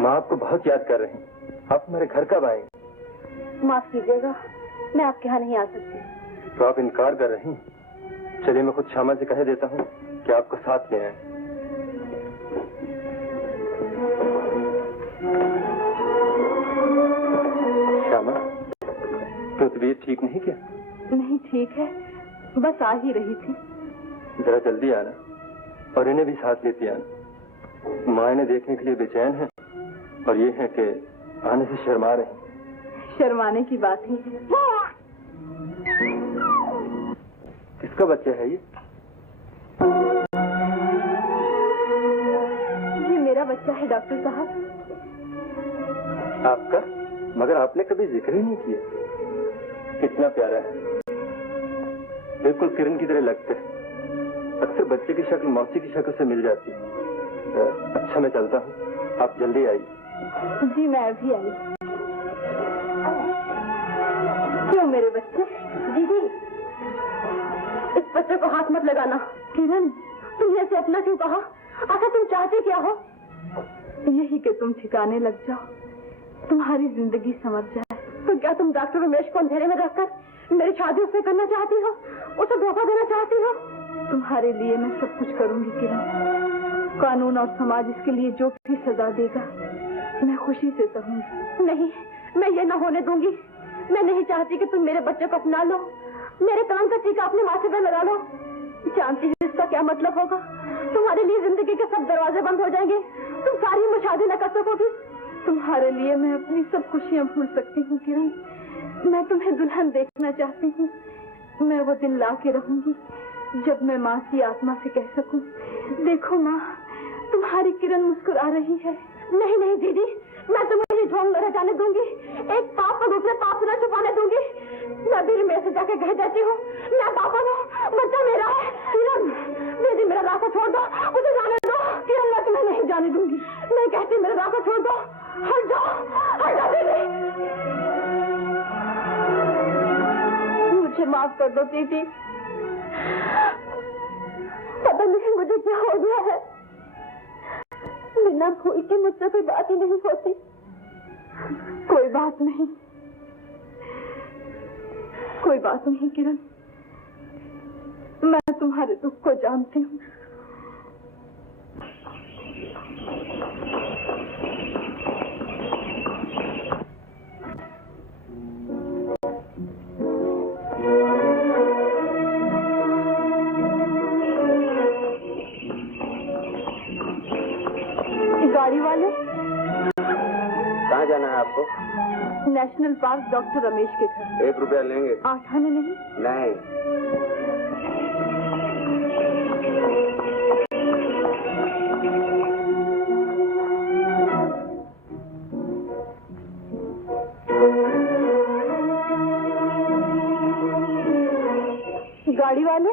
माँ आपको बहुत याद कर रही हैं। आप हमारे घर कब आएंगे? माफ कीजिएगा, मैं आपके यहाँ नहीं आ सकती। तो आप इनकार कर रही हैं? चलिए मैं खुद श्यामा से कह देता हूँ कि आपको साथ ले आए। श्यामा, तो तबीयत ठीक नहीं क्या? नहीं ठीक है, बस आ ही रही थी। जरा जल्दी आना और इन्हें भी साथ लेती आना। माँ इन्हें देखने के लिए बेचैन है और ये है कि आने से शर्मा रहे। शर्माने की बात ही है। किसका बच्चा है ये? मेरा बच्चा है डॉक्टर साहब। आपका? मगर आपने कभी जिक्र ही नहीं किया। कितना प्यारा है, बिल्कुल किरण की तरह लगते हैं। अक्सर बच्चे की शक्ल मौसी की शक्ल से मिल जाती है। अच्छा मैं चलता हूँ, आप जल्दी आइए। जी मैं अभी आई। क्यों मेरे बच्चे? दीदी, इस बच्चे को हाथ मत लगाना। किरण, तुमने इसे अपना क्यों कहा? आखिर तुम चाहते क्या हो? यही कि तुम ठिकाने लग जाओ, तुम्हारी जिंदगी समझ जाए। तो क्या तुम डॉक्टर रमेश को अंधेरे में रखकर मेरी शादी उससे करना चाहती हो? उसे धोखा देना चाहती हो? तुम्हारे लिए मैं सब कुछ करूंगी किरण। कानून और समाज इसके लिए जो भी सजा देगा मैं खुशी से सहूंगी। नहीं, मैं ये न होने दूंगी। मैं नहीं चाहती कि तुम मेरे बच्चे को अपना लो, मेरे कलम का टीका अपने माथे पर लगा लो। जानती हो इसका क्या मतलब होगा? तुम्हारे लिए जिंदगी के सब दरवाजे बंद हो जाएंगे। तुम सारी उम्र शादी न कर सकोगी। तुम्हारे लिए मैं अपनी सब खुशियां भूल सकती हूँ किरण। मैं तुम्हें दुल्हन देखना चाहती हूँ। मैं वो दिन ला के रहूंगी जब मैं माँ की आत्मा से कह सकूं, देखो माँ, तुम्हारी किरण मुस्कुरा रही है। नहीं नहीं दीदी, मैं तुम्हें ये ढोंग न जाने दूंगी। एक पाप को दूसरे पाप से न छुपाने दूंगी। मैं भी मेरे से जाके कह देती हूँ, मैं पापा हूँ, बच्चा मेरा है। किरण, दीदी मेरा रास्ता छोड़ दो, उसे जाने दो। किरण, मैं तुम्हें नहीं जाने दूंगी। मैं कहती मेरा रास्ता छोड़ दो। हट जाओ, हट जाओ दीदी। मुझे माफ कर दो दीदी। पता नहीं मुझे क्या हो गया है। बिना भूल के मुझसे कोई बात ही नहीं होती। कोई बात नहीं, कोई बात नहीं किरण, मैं तुम्हारे दुख को जानती हूँ। गाड़ी वाले, कहाँ जाना है आपको? नेशनल पार्क डॉक्टर रमेश के घर। 1 रुपया लेंगे? 8 आने नहीं। नहीं। गाड़ी वाले,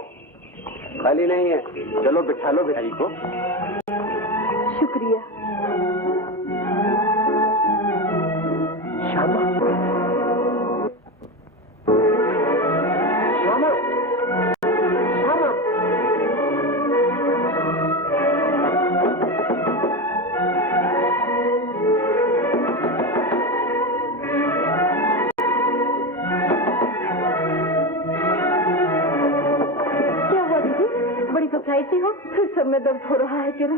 खाली नहीं है, चलो बिठा लो बिहारी को। शुक्रिया। श्यामा, श्यामा, श्यामा। क्या हुआ दीदी? कैसी हो? फिर सर में दर्द हो रहा है किरण।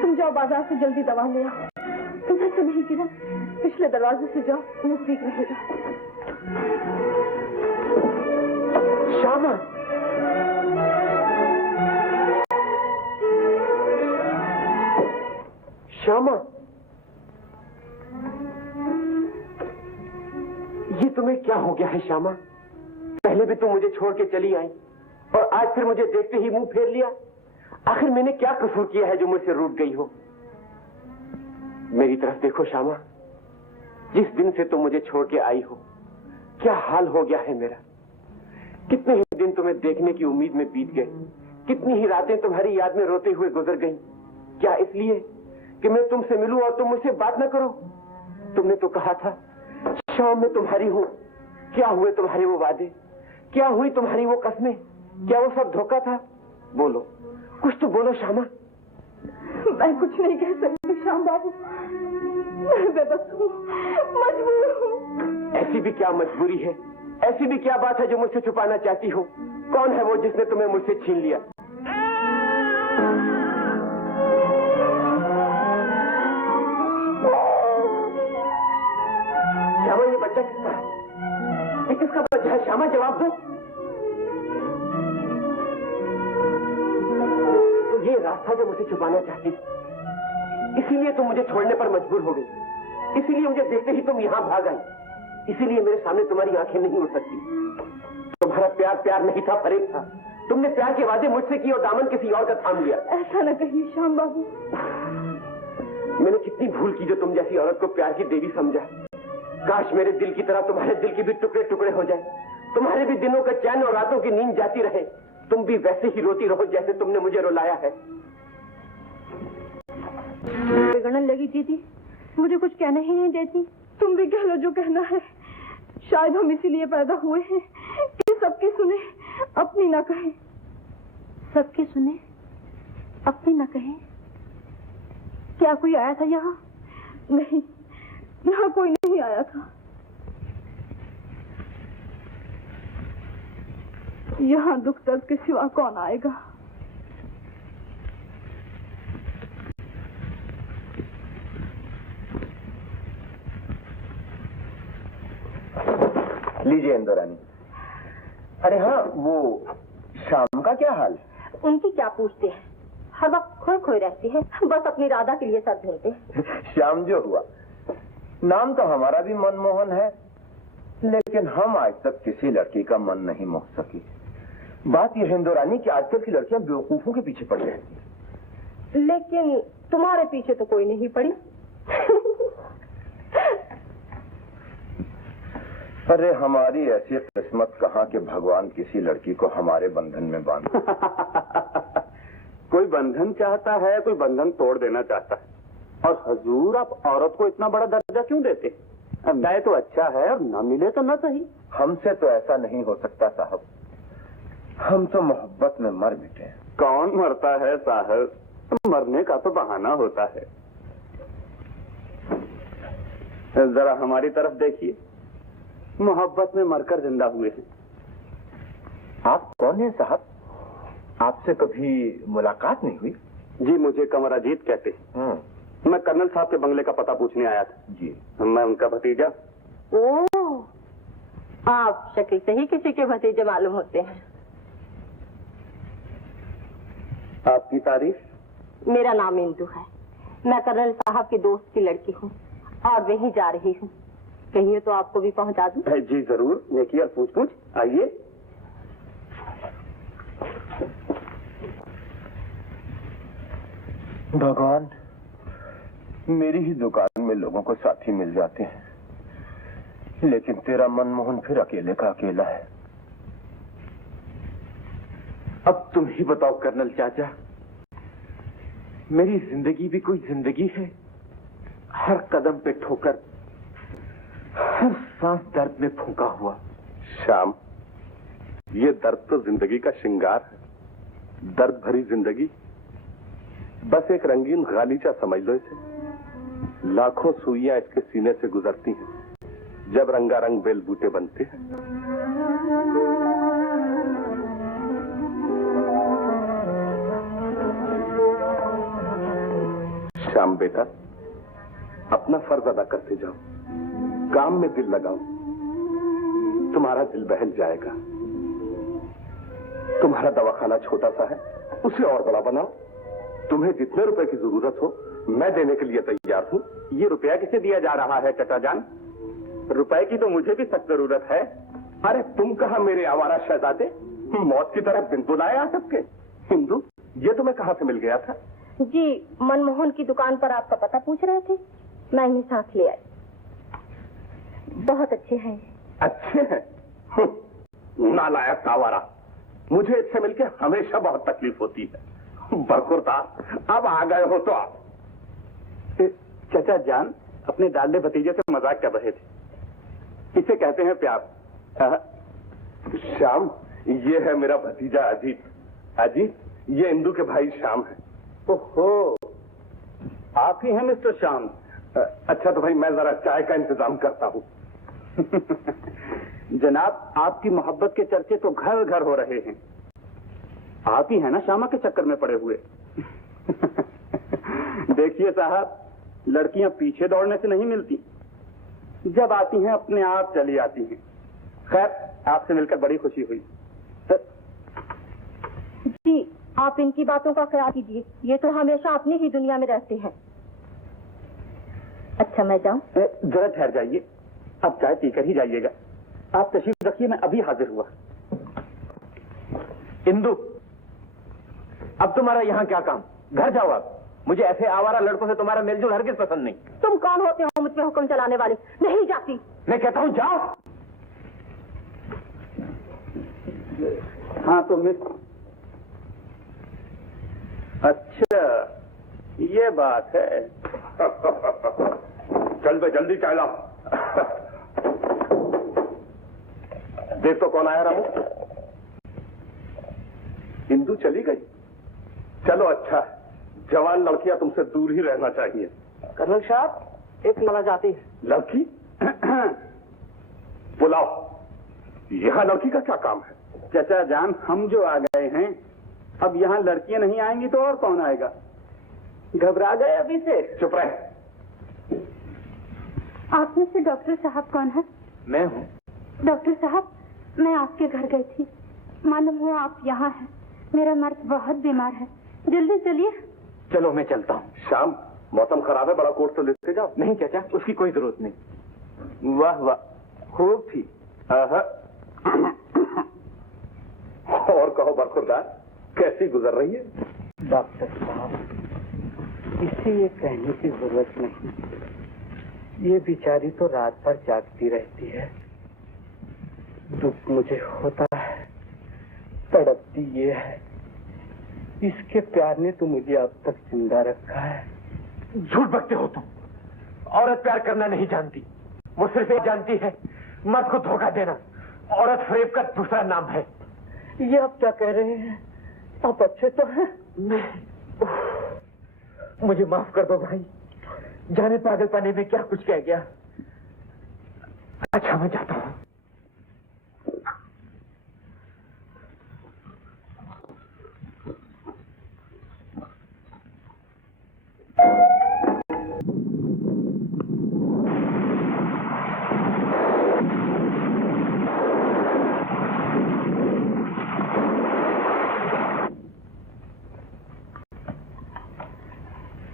तुम जाओ बाजार से जल्दी दवा ले आओ। तुम्हें तो नहीं किरण, पिछले दरवाजे से जाओ, नजदीक रहेगा। श्यामा, श्यामा, ये तुम्हें क्या हो गया है श्यामा? पहले भी तुम मुझे छोड़ के चली आई और आज फिर मुझे देखते ही मुंह फेर लिया। आखिर मैंने क्या कसूर किया है जो मुझसे रूठ गई हो? मेरी तरफ देखो श्यामा, जिस दिन से तुम मुझे छोड़ के आई हो क्या हाल हो गया है मेरा। कितने ही दिन तुम्हें देखने की उम्मीद में बीत गए, कितनी ही रातें तुम्हारी याद में रोते हुए गुजर गईं। क्या इसलिए कि मैं तुमसे मिलूं और तुम मुझसे बात न करो? तुमने तो कहा था शाम में तुम्हारी हूं। क्या हुए तुम्हारे वो वादे? क्या हुई तुम्हारी वो कस्में? क्या वो सब धोखा था? बोलो, कुछ तो बोलो श्यामा। मैं कुछ नहीं कह सकती श्याम बाबू, मैं बेबस हूँ, मजबूर हूँ। ऐसी भी क्या मजबूरी है? ऐसी भी क्या बात है जो मुझसे छुपाना चाहती हो? कौन है वो जिसने तुम्हें मुझसे छीन लिया? श्यामा, ये बच्चा किसका है? ये किसका बच्चा है? श्यामा, जवाब दो। तो ये रास्ता जो मुझे छुपाना चाहती थी, इसीलिए तुम मुझे छोड़ने पर मजबूर हो गई। इसीलिए मुझे देखते ही तुम यहाँ भाग आई। इसीलिए मेरे सामने तुम्हारी आंखें नहीं उड़ सकती। तुम्हारा प्यार प्यार नहीं था, फरेब था। तुमने प्यार के वादे मुझसे किए और दामन किसी और का थाम लिया। ऐसा न कहिए श्याम बाबू। मैंने कितनी भूल की जो तुम जैसी औरत को प्यार की देवी समझा। काश मेरे दिल की तरह तुम्हारे दिल की भी टुकड़े टुकड़े हो जाए, तुम्हारे भी दिनों का चैन और रातों की नींद जाती रहे, तुम भी वैसे ही रोती रहो जैसे तुमने मुझे रुलाया है। बिगड़ने लगी दीदी, मुझे कुछ कहना ही नहीं देती। तुम भी कह लो जो कहना है। शायद हम इसीलिए पैदा हुए हैं कि सबकी सुने, अपनी ना कहें। सबकी सुने, अपनी ना कहें। क्या कोई आया था यहाँ? नहीं, यहाँ कोई नहीं आया था। यहाँ दुख दर्द के सिवा कौन आएगा? लीजिए इंदुरानी। अरे हाँ, वो शाम का क्या हाल है? उनकी क्या पूछते हैं, हर वक्त खोए खोए रहती है, बस अपनी राधा के लिए सर धोते। श्याम जो हुआ, नाम तो हमारा भी मनमोहन है, लेकिन हम आज तक किसी लड़की का मन नहीं मोह सकी। बात यह है इंदुरानी कि आजकल की लड़कियां बेवकूफों के पीछे पड़ रहती हैं। लेकिन तुम्हारे पीछे तो कोई नहीं पड़ी। अरे हमारी ऐसी किस्मत कहाँ कि भगवान किसी लड़की को हमारे बंधन में बांध। कोई बंधन चाहता है, कोई बंधन तोड़ देना चाहता है। और हजूर, आप औरत को इतना बड़ा दर्जा क्यों देते? अब मिले तो अच्छा है और न मिले तो न सही। हमसे तो ऐसा नहीं हो सकता साहब, हम तो मोहब्बत में मर मिटे। कौन मरता है साहब? मरने का तो बहाना होता है। जरा हमारी तरफ देखिए, मोहब्बत में मरकर जिंदा हुए हैं। आप कौन हैं साहब? आपसे कभी मुलाकात नहीं हुई? जी, मुझे कंवर अजीत कहते हैं। मैं कर्नल साहब के बंगले का पता पूछने आया था। जी, मैं उनका भतीजा। ओह, आप शक्ल से ही किसी के भतीजे मालूम होते हैं। आपकी तारीफ? मेरा नाम इंदु है, मैं कर्नल साहब के दोस्त की लड़की हूँ और वहीं जा रही हूँ। कहिए तो आपको भी पहुँचा दूँ? जी जरूर, नेकी और पूछ आइए। भगवान, मेरी ही दुकान में लोगों को साथी मिल जाते हैं, लेकिन तेरा मनमोहन फिर अकेले का अकेला है। अब तुम ही बताओ कर्नल चाचा, मेरी जिंदगी भी कोई जिंदगी है? हर कदम पे ठोकर, हर सांस दर्द में फूंका हुआ। श्याम, ये दर्द तो जिंदगी का श्रृंगार है। दर्द भरी जिंदगी बस एक रंगीन गालीचा समझ लो इसे। लाखों सुइयां इसके सीने से गुजरती हैं जब रंगारंग बेल बूटे बनते हैं। श्याम बेटा, अपना फर्ज अदा करते जाओ, काम में दिल लगाओ, तुम्हारा दिल बहल जाएगा। तुम्हारा दवाखाना छोटा सा है, उसे और बड़ा बनाओ। तुम्हें जितने रुपए की जरूरत हो मैं देने के लिए तैयार हूँ। ये रुपया किसे दिया जा रहा है चचा जान? रुपए की तो मुझे भी सख्त जरूरत है। अरे तुम कहा मेरे आवारा शहजादे, मौत की तरह बिन बुलाए आ सबके। हिंदू, ये तुम्हें कहाँ से मिल गया था? जी, मनमोहन की दुकान पर आपका पता पूछ रहे थे, मैं इन्हें साथ ले आई। बहुत अच्छे हैं। अच्छे हैं? नालायक आवारा, मुझे इससे मिलके हमेशा बहुत तकलीफ होती है। बरखुरदार, अब आ गए हो तो आप। चचा जान अपने डाले भतीजे से मजाक कर रहे थे। इसे कहते हैं प्यार। श्याम, ये है मेरा भतीजा अजीत। अजीत, ये इंदू के भाई श्याम है। ओहो, आप ही हैं मिस्टर श्याम? अच्छा तो भाई मैं जरा चाय का इंतजाम करता हूँ। जनाब, आपकी मोहब्बत के चर्चे तो घर घर हो रहे हैं। आप ही है ना श्यामा के चक्कर में पड़े हुए? देखिए साहब, लड़कियां पीछे दौड़ने से नहीं मिलती, जब आती हैं अपने आप चली आती हैं। खैर, आपसे मिलकर बड़ी खुशी हुई। जी, आप इनकी बातों का ख्याल कीजिए, ये तो हमेशा अपनी ही दुनिया में रहते हैं। अच्छा मैं जाऊं? जरा ठहर जाइए, अब चाय पीकर ही जाइएगा। आप तशरीफ रखिए, मैं अभी हाजिर हुआ। इंदु, अब तुम्हारा यहाँ क्या काम? घर जाओ आप। मुझे ऐसे आवारा लड़कों से तुम्हारा मेलजोल हरगिज पसंद नहीं। तुम कौन होते हो मुझ पे हुक्म चलाने वाले? नहीं जाती। मैं कहता हूँ जाओ। हाँ तो मिस, अच्छा ये बात है। चल बे, जल्दी चाय लाओ। देख तो कौन आया रामू। इंदू चली गई। चलो अच्छा, जवान लड़कियां तुमसे दूर ही रहना चाहिए। कर्नल साहब, एक मला जाती है। लड़की? बुलाओ। यहाँ लड़की का क्या काम है? चचा जान, हम जो आ गए हैं, अब यहाँ लड़कियां नहीं आएंगी तो और कौन आएगा? घबरा गए अभी से? चुप रहे। आप में से डॉक्टर साहब कौन है? मैं हूँ। डॉक्टर साहब, मैं आपके घर गई थी, मालूम हुआ आप यहाँ हैं। मेरा मर्द बहुत बीमार है, जल्दी चलिए। चलो मैं चलता हूँ। शाम, मौसम खराब है, बड़ा कोट तो लेते जाओ। नहीं चाचा, उसकी कोई जरूरत नहीं। वाह वाह, खूब थी। और कहो बरखुरदार, कैसी गुजर रही है? डॉक्टर साहब, इसे ये कहने की जरूरत नहीं, ये बेचारी तो रात भर जागती रहती है। दुख मुझे होता है, तड़पती ये है। इसके प्यार ने तो मुझे अब तक जिंदा रखा है। झूठ बकते हो तुम। औरत प्यार करना नहीं जानती, वो सिर्फ ये जानती है मर्द को धोखा देना। औरत फरेब का दूसरा नाम है। ये आप क्या कह रहे हैं? आप अच्छे तो हैं? मुझे माफ कर दो भाई, जाने पागलपने में क्या कुछ कह गया। अच्छा मैं जाता हूँ।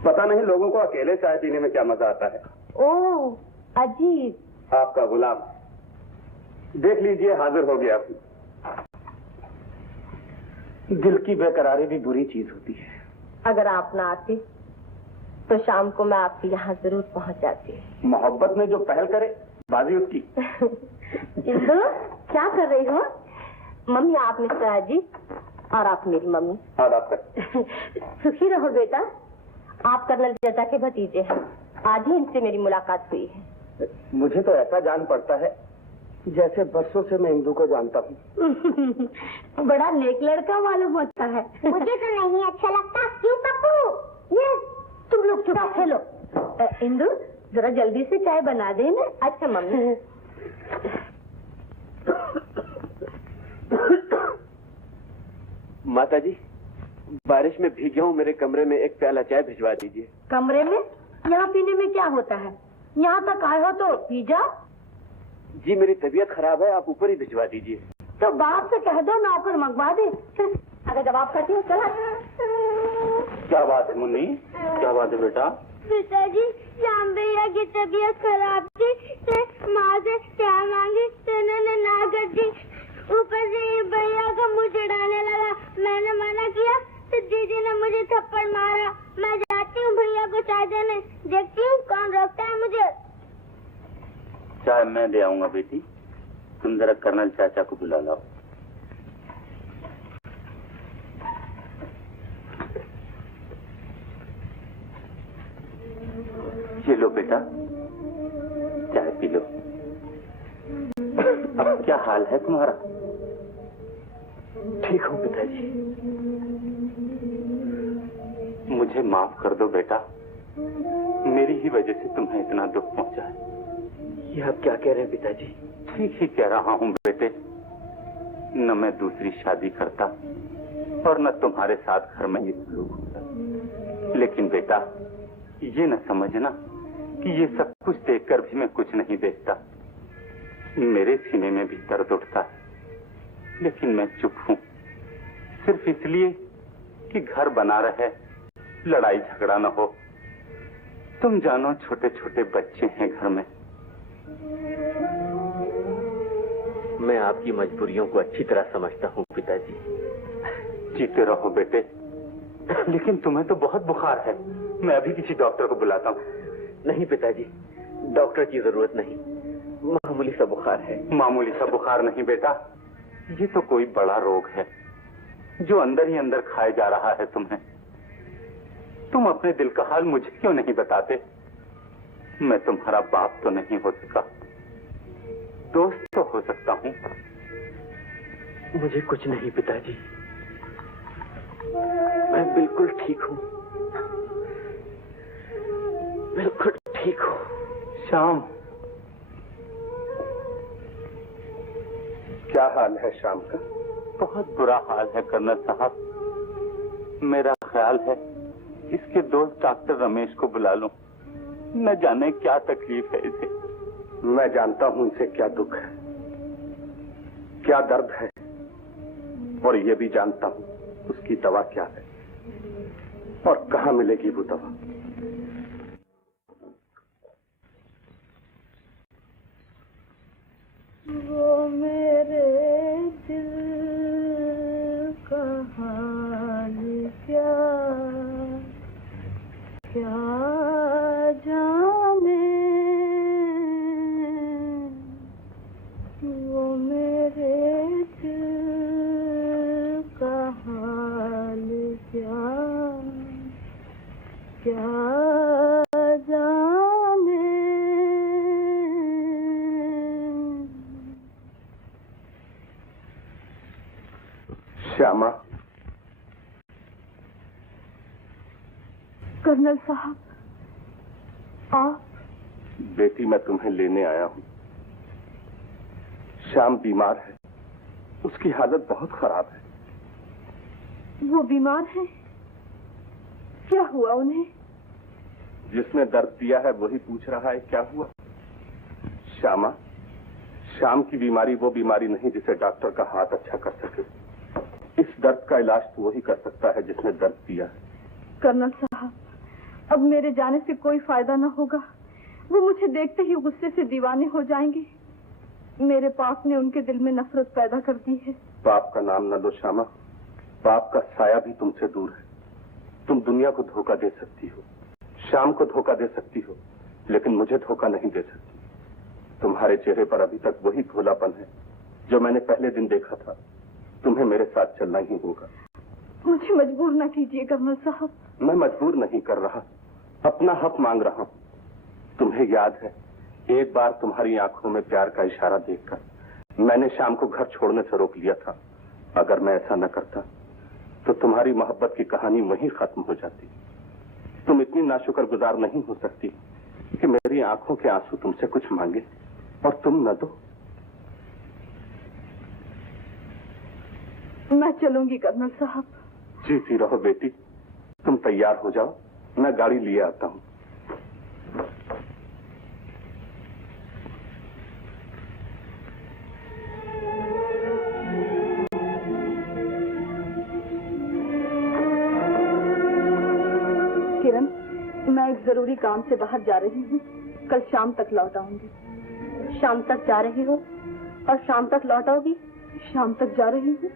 पता नहीं लोगों को अकेले चाय पीने में क्या मजा आता है। ओह, अजीब। आपका गुलाम, देख लीजिए हाजिर हो गया। दिल की बेकरारी भी बुरी चीज होती है। अगर आप ना आते तो शाम को मैं आपके यहाँ जरूर पहुँच जाती। मोहब्बत में जो पहल करे बाजी उसकी। इंदु, क्या कर रही हो? मम्मी, आप मिस्टर अजीत और आप मेरी मम्मी। हाँ डॉक्टर। सुखी रहो बेटा, आप कर्नल चचा के भतीजे हैं। आज ही इनसे मेरी मुलाकात हुई है। मुझे तो ऐसा जान पड़ता है जैसे बरसों से मैं इंदू को जानता हूँ। बड़ा नेक लड़का मालूम होता है। मुझे तो नहीं अच्छा लगता। क्यों पप्पू? ये तुम लोग चुप खेलो। इंदु, जरा जल्दी से चाय बना दे ना। अच्छा मम्मी। माता जी, बारिश में भीगे हूँ, मेरे कमरे में एक प्याला चाय भिजवा दीजिए। कमरे में? यहाँ पीने में क्या होता है? यहाँ तक आए हो तो पी जाओ। जी मेरी तबीयत खराब है, आप ऊपर ही भिजवा दीजिए। तो बाप से कह दो नौकर मंगवा दे। अगर जवाब करती हो चला। क्या बात है मुन्नी, क्या बात है बेटा? पिताजी, श्याम भैया की तबीयत खराब थी, तो माँ से क्या मांगी तो उन्होंने ना कर दी। ऊपर से ये भैया का मुँह चिढ़ाने लगा, मैंने मना किया तो दीदी ने मुझे थप्पड़ मारा। मैं जाती हूँ भैया को चाय देने, देखती हूँ कौन रोकता है मुझे। चाय मैं ले आऊंगा बेटी, तुम जरा कर्नल चाचा को बुला लाओ। ये लो बेटा, चाय पी लो। अब क्या हाल है तुम्हारा? ठीक हूँ पिताजी। मुझे माफ कर दो बेटा, मेरी ही वजह से तुम्हें इतना दुख पहुंचा है। ये आप क्या कह रहे हैं पिताजी? ठीक ही कह रहा हूँ बेटे, न मैं दूसरी शादी करता और न तुम्हारे साथ घर में ये सलूक होता। लेकिन बेटा ये न समझना कि ये सब कुछ देखकर भी मैं कुछ नहीं देखता। मेरे सीने में भी दर्द उठता है, लेकिन मैं चुप हूँ, सिर्फ इसलिए कि घर बना रहे, लड़ाई झगड़ा न हो। तुम जानो छोटे छोटे बच्चे हैं घर में। मैं आपकी मजबूरियों को अच्छी तरह समझता हूँ पिताजी। जीते रहो बेटे, लेकिन तुम्हें तो बहुत बुखार है, मैं अभी किसी डॉक्टर को बुलाता हूँ। नहीं पिताजी, डॉक्टर की जरूरत नहीं, मामूली सा बुखार है। मामूली सा बुखार नहीं बेटा, ये तो कोई बड़ा रोग है जो अंदर ही अंदर खाए जा रहा है तुम्हें। तुम अपने दिल का हाल मुझे क्यों नहीं बताते? मैं तुम्हारा बाप तो नहीं हो सका, दोस्त तो हो सकता हूँ। मुझे कुछ नहीं पिताजी, मैं बिल्कुल ठीक हूँ, बिल्कुल ठीक हूँ। श्याम, क्या हाल है शाम का? बहुत बुरा हाल है कर्नल साहब। मेरा ख्याल है इसके दोस्त डॉक्टर रमेश को बुला लूं, न जाने क्या तकलीफ है इसे। मैं जानता हूँ इसे क्या दुख है, क्या दर्द है, और ये भी जानता हूँ उसकी दवा क्या है और कहाँ मिलेगी वो दवा। वो मेरे दिल का हाल क्या क्या जाने, वो मेरे दिल का हाल क्या क्या जाने। श्यामा। कर्नल साहब, आप? बेटी, मैं तुम्हें लेने आया हूँ। श्याम बीमार है, उसकी हालत बहुत खराब है। वो बीमार है? क्या हुआ उन्हें? जिसने दर्द दिया है वही पूछ रहा है क्या हुआ। श्यामा, श्याम की बीमारी वो बीमारी नहीं जिसे डॉक्टर का हाथ अच्छा कर सके। इस दर्द का इलाज तो वही कर सकता है जिसने दर्द दिया है। कर्नल साहब, अब मेरे जाने से कोई फायदा न होगा। वो मुझे देखते ही गुस्से से दीवाने हो जाएंगे। मेरे पाप ने उनके दिल में नफरत पैदा कर दी है। पाप का नाम न लो श्यामा, पाप का साया भी तुमसे दूर है। तुम दुनिया को धोखा दे सकती हो, श्याम को धोखा दे सकती हो, लेकिन मुझे धोखा नहीं दे सकती। तुम्हारे चेहरे पर अभी तक वही भोलापन है जो मैंने पहले दिन देखा था। तुम्हें मेरे साथ चलना ही होगा। मुझे मजबूर न कीजिए कर्नल साहब। मैं मजबूर नहीं कर रहा, अपना हक मांग रहा हूँ। तुम्हें याद है, एक बार तुम्हारी आंखों में प्यार का इशारा देखकर मैंने श्याम को घर छोड़ने से रोक लिया था। अगर मैं ऐसा न करता तो तुम्हारी मोहब्बत की कहानी वहीं खत्म हो जाती। तुम इतनी नाशुक्रगुजार नहीं हो सकती कि मेरी आंखों के आंसू तुमसे कुछ मांगे और तुम न दो। मैं चलूंगी कर्नल साहब। जीती रहो बेटी। तुम तैयार हो जाओ, मैं गाड़ी लिए आता हूँ। किरण, मैं एक जरूरी काम से बाहर जा रही हूँ। कल शाम तक लौट आऊंगी। शाम तक जा रही हो और शाम तक लौट आओगी? शाम तक जा रही हूँ।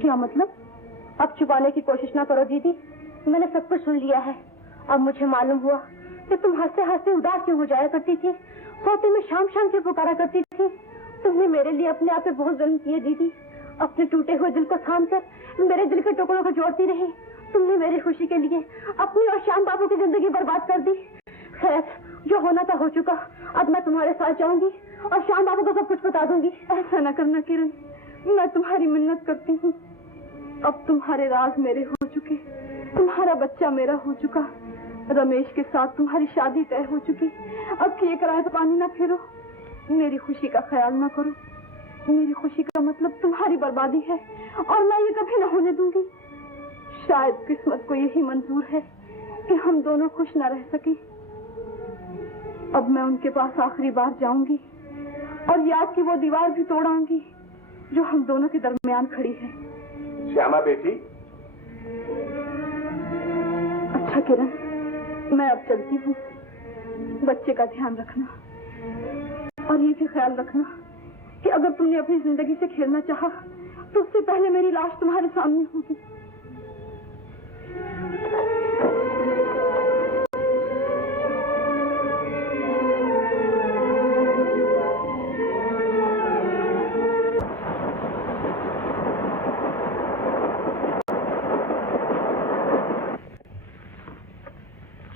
क्या मतलब? अब छुपाने की कोशिश ना करो दीदी, मैंने सब कुछ सुन लिया है। अब मुझे मालूम हुआ कि तुम हंसते हंसते उदास क्यों हो जाया करती थी, सोते में शाम शाम क्यों पुकारा करती थी। तुमने मेरे लिए अपने आप पे बहुत जुल्म किए दीदी। अपने टूटे हुए दिल को थाम कर मेरे दिल के टुकड़ों को जोड़ती रही। तुमने मेरी खुशी के लिए अपनी और श्याम बाबू की जिंदगी बर्बाद कर दी। खैर, जो होना था हो चुका। अब मैं तुम्हारे साथ जाऊंगी और श्याम बाबू को सब कुछ बता दूंगी। ऐसा न करना किरण, मैं तुम्हारी मिन्नत करती हूँ। अब तुम्हारे राज मेरे हो चुके, तुम्हारा बच्चा मेरा हो चुका, रमेश के साथ तुम्हारी शादी तय हो चुकी। अब किए कराए तो पानी ना फेरो। मेरी खुशी का ख्याल ना करो। मेरी खुशी का मतलब तुम्हारी बर्बादी है और मैं ये कभी न होने दूंगी। शायद किस्मत को यही मंजूर है कि हम दोनों खुश न रह सके। अब मैं उनके पास आखिरी बार जाऊंगी और याद की वो दीवार भी तोड़ाऊंगी जो हम दोनों के दरमियान खड़ी है। श्यामा बेटी। अच्छा किरण, मैं अब चलती हूँ। बच्चे का ध्यान रखना और ये भी ख्याल रखना कि अगर तुमने अपनी जिंदगी से खेलना चाहा तो उससे पहले मेरी लाश तुम्हारे सामने होगी।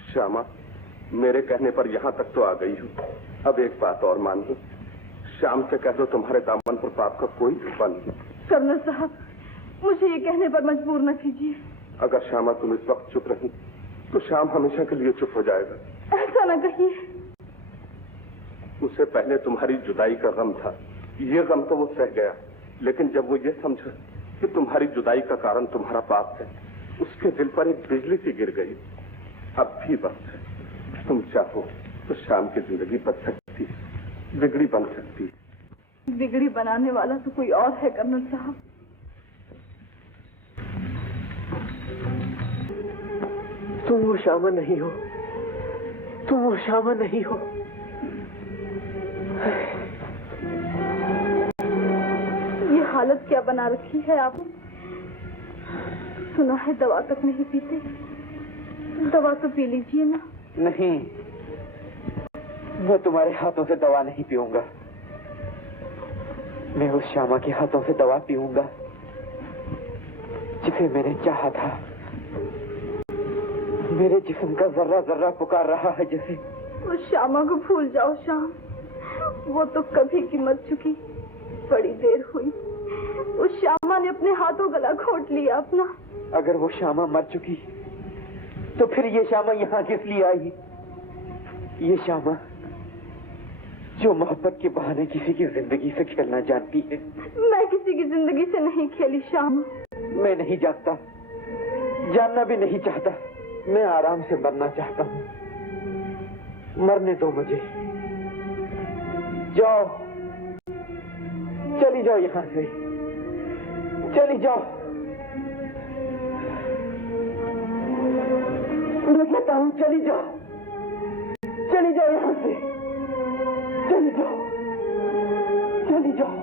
श्यामा, मेरे कहने पर यहाँ तक तो आ गई हूँ। अब एक बात और मान लो, श्याम से कह दो तुम्हारे दामन पर पाप का कोई धब्बा नहीं। कर्नल साहब, मुझे ये कहने पर मजबूर न कीजिए। अगर श्यामा तुम इस वक्त चुप रही तो श्याम हमेशा के लिए चुप हो जाएगा। ऐसा न कहिए। उससे पहले तुम्हारी जुदाई का गम था, ये गम तो वो सह गया, लेकिन जब वो ये समझा कि तुम्हारी जुदाई का कारण तुम्हारा पाप है, उसके दिल पर एक बिजली सी गिर गई। अब भी वक्त है, तुम चाहो तो श्याम की जिंदगी बच सकती, बिगड़ी बन सकती। बिगड़ी बनाने वाला तो कोई और है कर्नल साहब। तुम वो श्यामा नहीं हो, तुम वो श्यामा नहीं हो। ये हालत क्या बना रखी है आपने? सुना है दवा तक नहीं पीते। दवा तो पी लीजिए ना। नहीं, मैं तुम्हारे हाथों से दवा नहीं पीऊंगा। मैं उस श्यामा के हाथों से दवा पीऊंगा जिसे मैंने चाहा था। मेरे जिस्म का जर्रा जर्रा पुकार रहा है जैसे। उस श्यामा को भूल जाओ श्याम, वो तो कभी की मर चुकी। बड़ी देर हुई, उस श्यामा ने अपने हाथों गला घोट लिया अपना। अगर वो श्यामा मर चुकी तो फिर ये श्यामा यहाँ किस लिए आई? ये श्यामा जो मोहब्बत के बहाने किसी की जिंदगी से खेलना जानती है। मैं किसी की जिंदगी से नहीं खेली श्यामा। मैं नहीं जानता, जानना भी नहीं चाहता। मैं आराम से मरना चाहता हूँ। मरने दो मुझे। जाओ, चली जाओ यहाँ से, चली जाओ। मैं कहता हूँ चली जाओ, चली जाओ यहाँ से, चली जाओ, चली जाओ।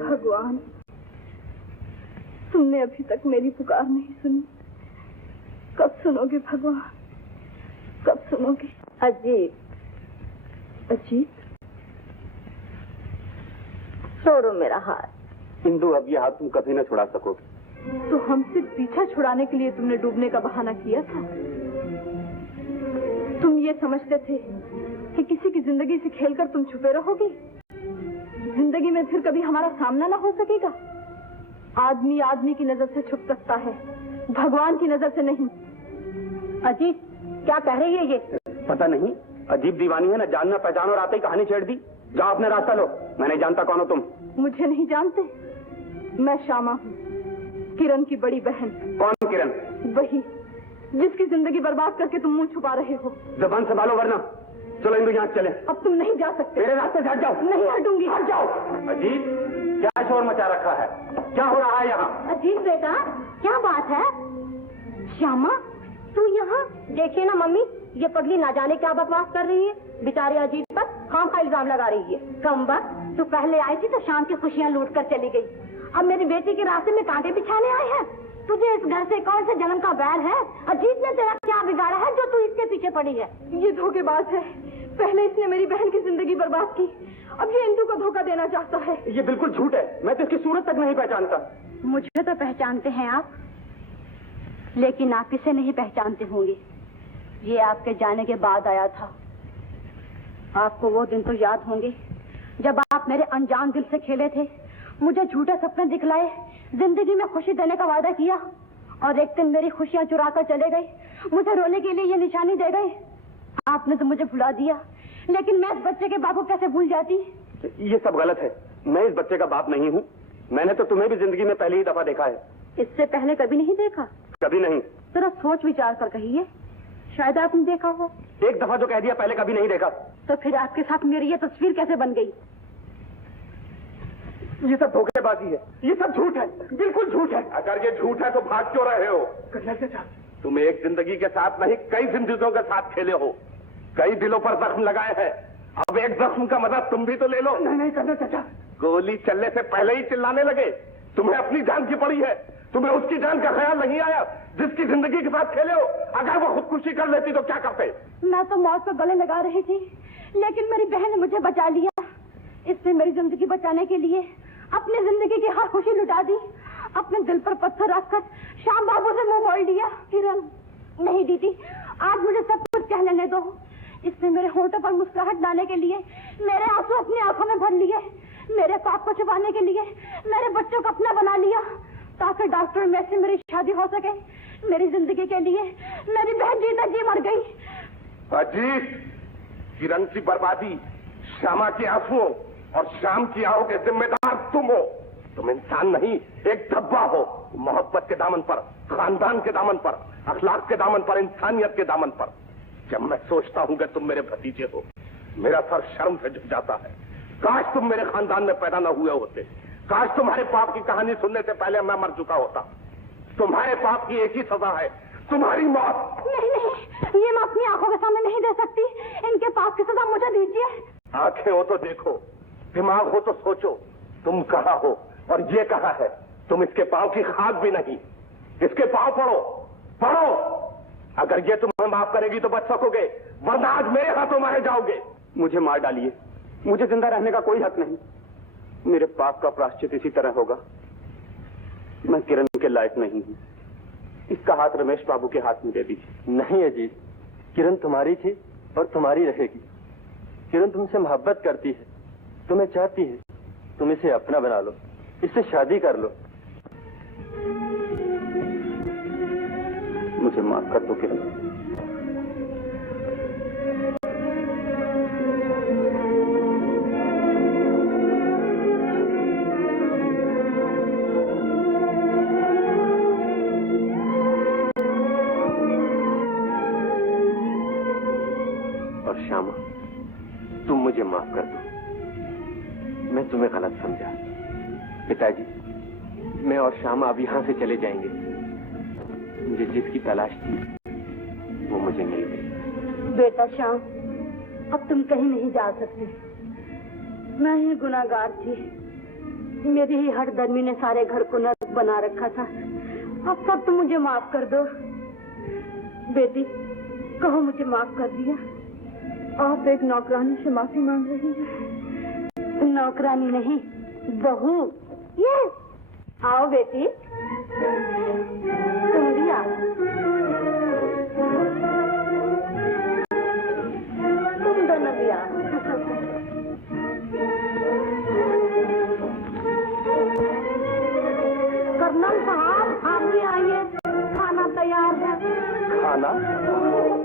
भगवान, तुमने अभी तक मेरी पुकार नहीं सुनी। कब सुनोगे भगवान, कब सुनोगे? अजीत, अजीत, छोड़ो मेरा हाथ। इंदु, अब ये हाथ तुम कभी न छुड़ा सकोगे। तो हमसे पीछा छुड़ाने के लिए तुमने डूबने का बहाना किया था। तुम ये समझते थे कि किसी की जिंदगी से खेलकर तुम छुपे रहोगे, जिंदगी में फिर कभी हमारा सामना ना हो सकेगा। आदमी आदमी की नजर से छुप सकता है, भगवान की नजर से नहीं। अजीत, क्या कह रही है ये? पता नहीं, अजीब दीवानी है ना, जानना पहचान और आते ही कहानी छेड़ दी। जाओ अपने रास्ता लो, मैं नहीं जानता कौन हो तुम। मुझे नहीं जानते? मैं श्यामा हूँ, किरण की बड़ी बहन। कौन किरण? वही जिसकी जिंदगी बर्बाद करके तुम मुंह छुपा रहे हो। जबान संभालो वरना। चलो इंदु यहाँ चले। अब तुम नहीं जा सकते। मेरे रास्ते से हट जाओ। नहीं हटूंगी। हट जाओ। अजीत, क्या शोर मचा रखा है? क्या हो रहा है यहाँ? अजीत बेटा, क्या बात है? श्यामा, तू यहाँ? देखिए ना मम्मी, ये पगली ना जाने क्या बकवास कर रही है। बेचारे अजीत पर खामखा इल्जाम लगा रही है। कम वक्त तू पहले आई थी तो शाम की खुशियाँ लूट कर चली गई। अब मेरी बेटी के रास्ते में कांटे बिछाने आए हैं। तुझे इस घर से कौन से जन्म का बैर है? अजीत ने तेरा क्या बिगाड़ा है जो तू इसके पीछे पड़ी है? ये धोखेबाज है। पहले इसने मेरी बहन की जिंदगी बर्बाद की, अब ये इंदु को धोखा देना चाहता है। ये बिल्कुल झूठ है। मैं तो इसकी सूरत तक नहीं पहचानता। मुझे तो पहचानते हैं आप, लेकिन आप इसे नहीं पहचानते होंगे। ये आपके जाने के बाद आया था। आपको वो दिन तो याद होंगे जब आप मेरे अनजान दिल से खेले थे, मुझे झूठे सपने दिखलाए, जिंदगी में खुशी देने का वादा किया, और एक दिन मेरी खुशियां चुरा कर चले गए। मुझे रोने के लिए ये निशानी दे गए। आपने तो मुझे भुला दिया, लेकिन मैं इस बच्चे के बाप को कैसे भूल जाती? ये सब गलत है। मैं इस बच्चे का बाप नहीं हूँ। मैंने तो तुम्हें भी जिंदगी में पहली ही दफा देखा है। इससे पहले कभी नहीं देखा? कभी नहीं। जरा सोच विचार कर कहिए, शायद आपने देखा हो। एक दफा जो कह दिया पहले कभी नहीं देखा। तो फिर आपके साथ मेरी ये तस्वीर कैसे बन गई? ये सब धोखेबाजी है, ये सब झूठ है, बिल्कुल झूठ है। अगर ये झूठ है तो भाग क्यों रहे हो? तुम एक जिंदगी के साथ नहीं, कई जिंदगियों के साथ खेले हो, कई दिलों पर जख्म लगाए हैं। अब एक जख्म का मदद तुम भी तो ले लो। नहीं करना चाचा। गोली चलने से पहले ही चिल्लाने लगे। तुम्हें अपनी जान की पड़ी है, तुम्हें उसकी जान का ख्याल नहीं आया जिसकी जिंदगी के साथ खेले हो। अगर वो खुदकुशी कर लेती तो क्या करते? मैं तो मौत को गले लगा रही थी, लेकिन मेरी बहन ने मुझे बचा लिया। इसने मेरी जिंदगी बचाने के लिए अपनी जिंदगी की हर खुशी लुटा दी। अपने दिल पर पत्थर रखकर श्याम बाबू से मुंह मोड़ लिया। किरण, नहीं दीदी, आज मुझे सब कुछ कह लेने दो। इसने मेरे होठों पर मुस्कुराहट लाने के लिए मेरे आंसू अपनी आंखों में भर लिए। मेरे पाप को छुपाने के लिए मेरे बच्चों को अपना बना लिया, ताकि डॉक्टर में से मेरी शादी हो सके। मेरी जिंदगी के लिए मेरी बहन जीता जी मर गई। अजीत, किरण की बर्बादी, श्यामा के आंसुओं और शाम की आओ के जिम्मेदार तुम हो। तुम इंसान नहीं, एक धब्बा हो। मोहब्बत के दामन पर, खानदान के दामन पर, अखलाक के दामन पर, इंसानियत के दामन पर। जब मैं सोचता हूँ कि तुम मेरे भतीजे हो, मेरा सर शर्म से झुक जाता है। काश तुम मेरे खानदान में पैदा न हुए होते। काश तुम्हारे पाप की कहानी सुनने से पहले मैं मर चुका होता। तुम्हारे पाप की एक ही सजा है, तुम्हारी मौत। नहीं नहीं, ये मैं अपनी आंखों के सामने नहीं दे सकती। इनके पाप की सजा मुझे दीजिए। आंखें हो तो देखो, दिमाग हो तो सोचो। तुम कहाँ हो और ये कहाँ है? तुम इसके पांव की खाक भी नहीं। इसके पांव पड़ो, पड़ो। अगर ये तुम्हें माफ करेगी तो बच सकोगे, वरना आज मेरे हाथों मारे जाओगे। मुझे मार डालिए, मुझे जिंदा रहने का कोई हक नहीं। मेरे पाप का प्रायश्चित इसी तरह होगा। मैं किरण के लायक नहीं हूँ। इसका हाथ रमेश बाबू के हाथ में दे दीजिए। नहीं अजीत, किरण तुम्हारी थी और तुम्हारी रहेगी। किरण तुमसे मोहब्बत करती है, तुम्हें चाहती है। तुम इसे अपना बना लो, इससे शादी कर लो। मुझे माफ कर दो किरण। और श्यामा, तुम मुझे माफ कर दो। मैं तुम्हें गलत समझा। पिताजी, मैं और श्यामा अब यहाँ से चले जाएंगे। मुझे जिसकी तलाश थी वो मुझे मिल गई। बेटा श्याम, अब तुम कहीं नहीं जा सकते। मैं ही गुनाहगार थी। मेरी ही हठधर्मी ने सारे घर को नर्क बना रखा था। अब सब तुम मुझे माफ कर दो। बेटी, कहो मुझे माफ कर दिया। आप एक नौकरानी से माफी मांग रही हैं। नौकरानी नहीं, बहू। ये आओ बेटी, तुम भी आओ। तुम दोनों भी आओ। कर्नल साहब, आप भी आइए। आना।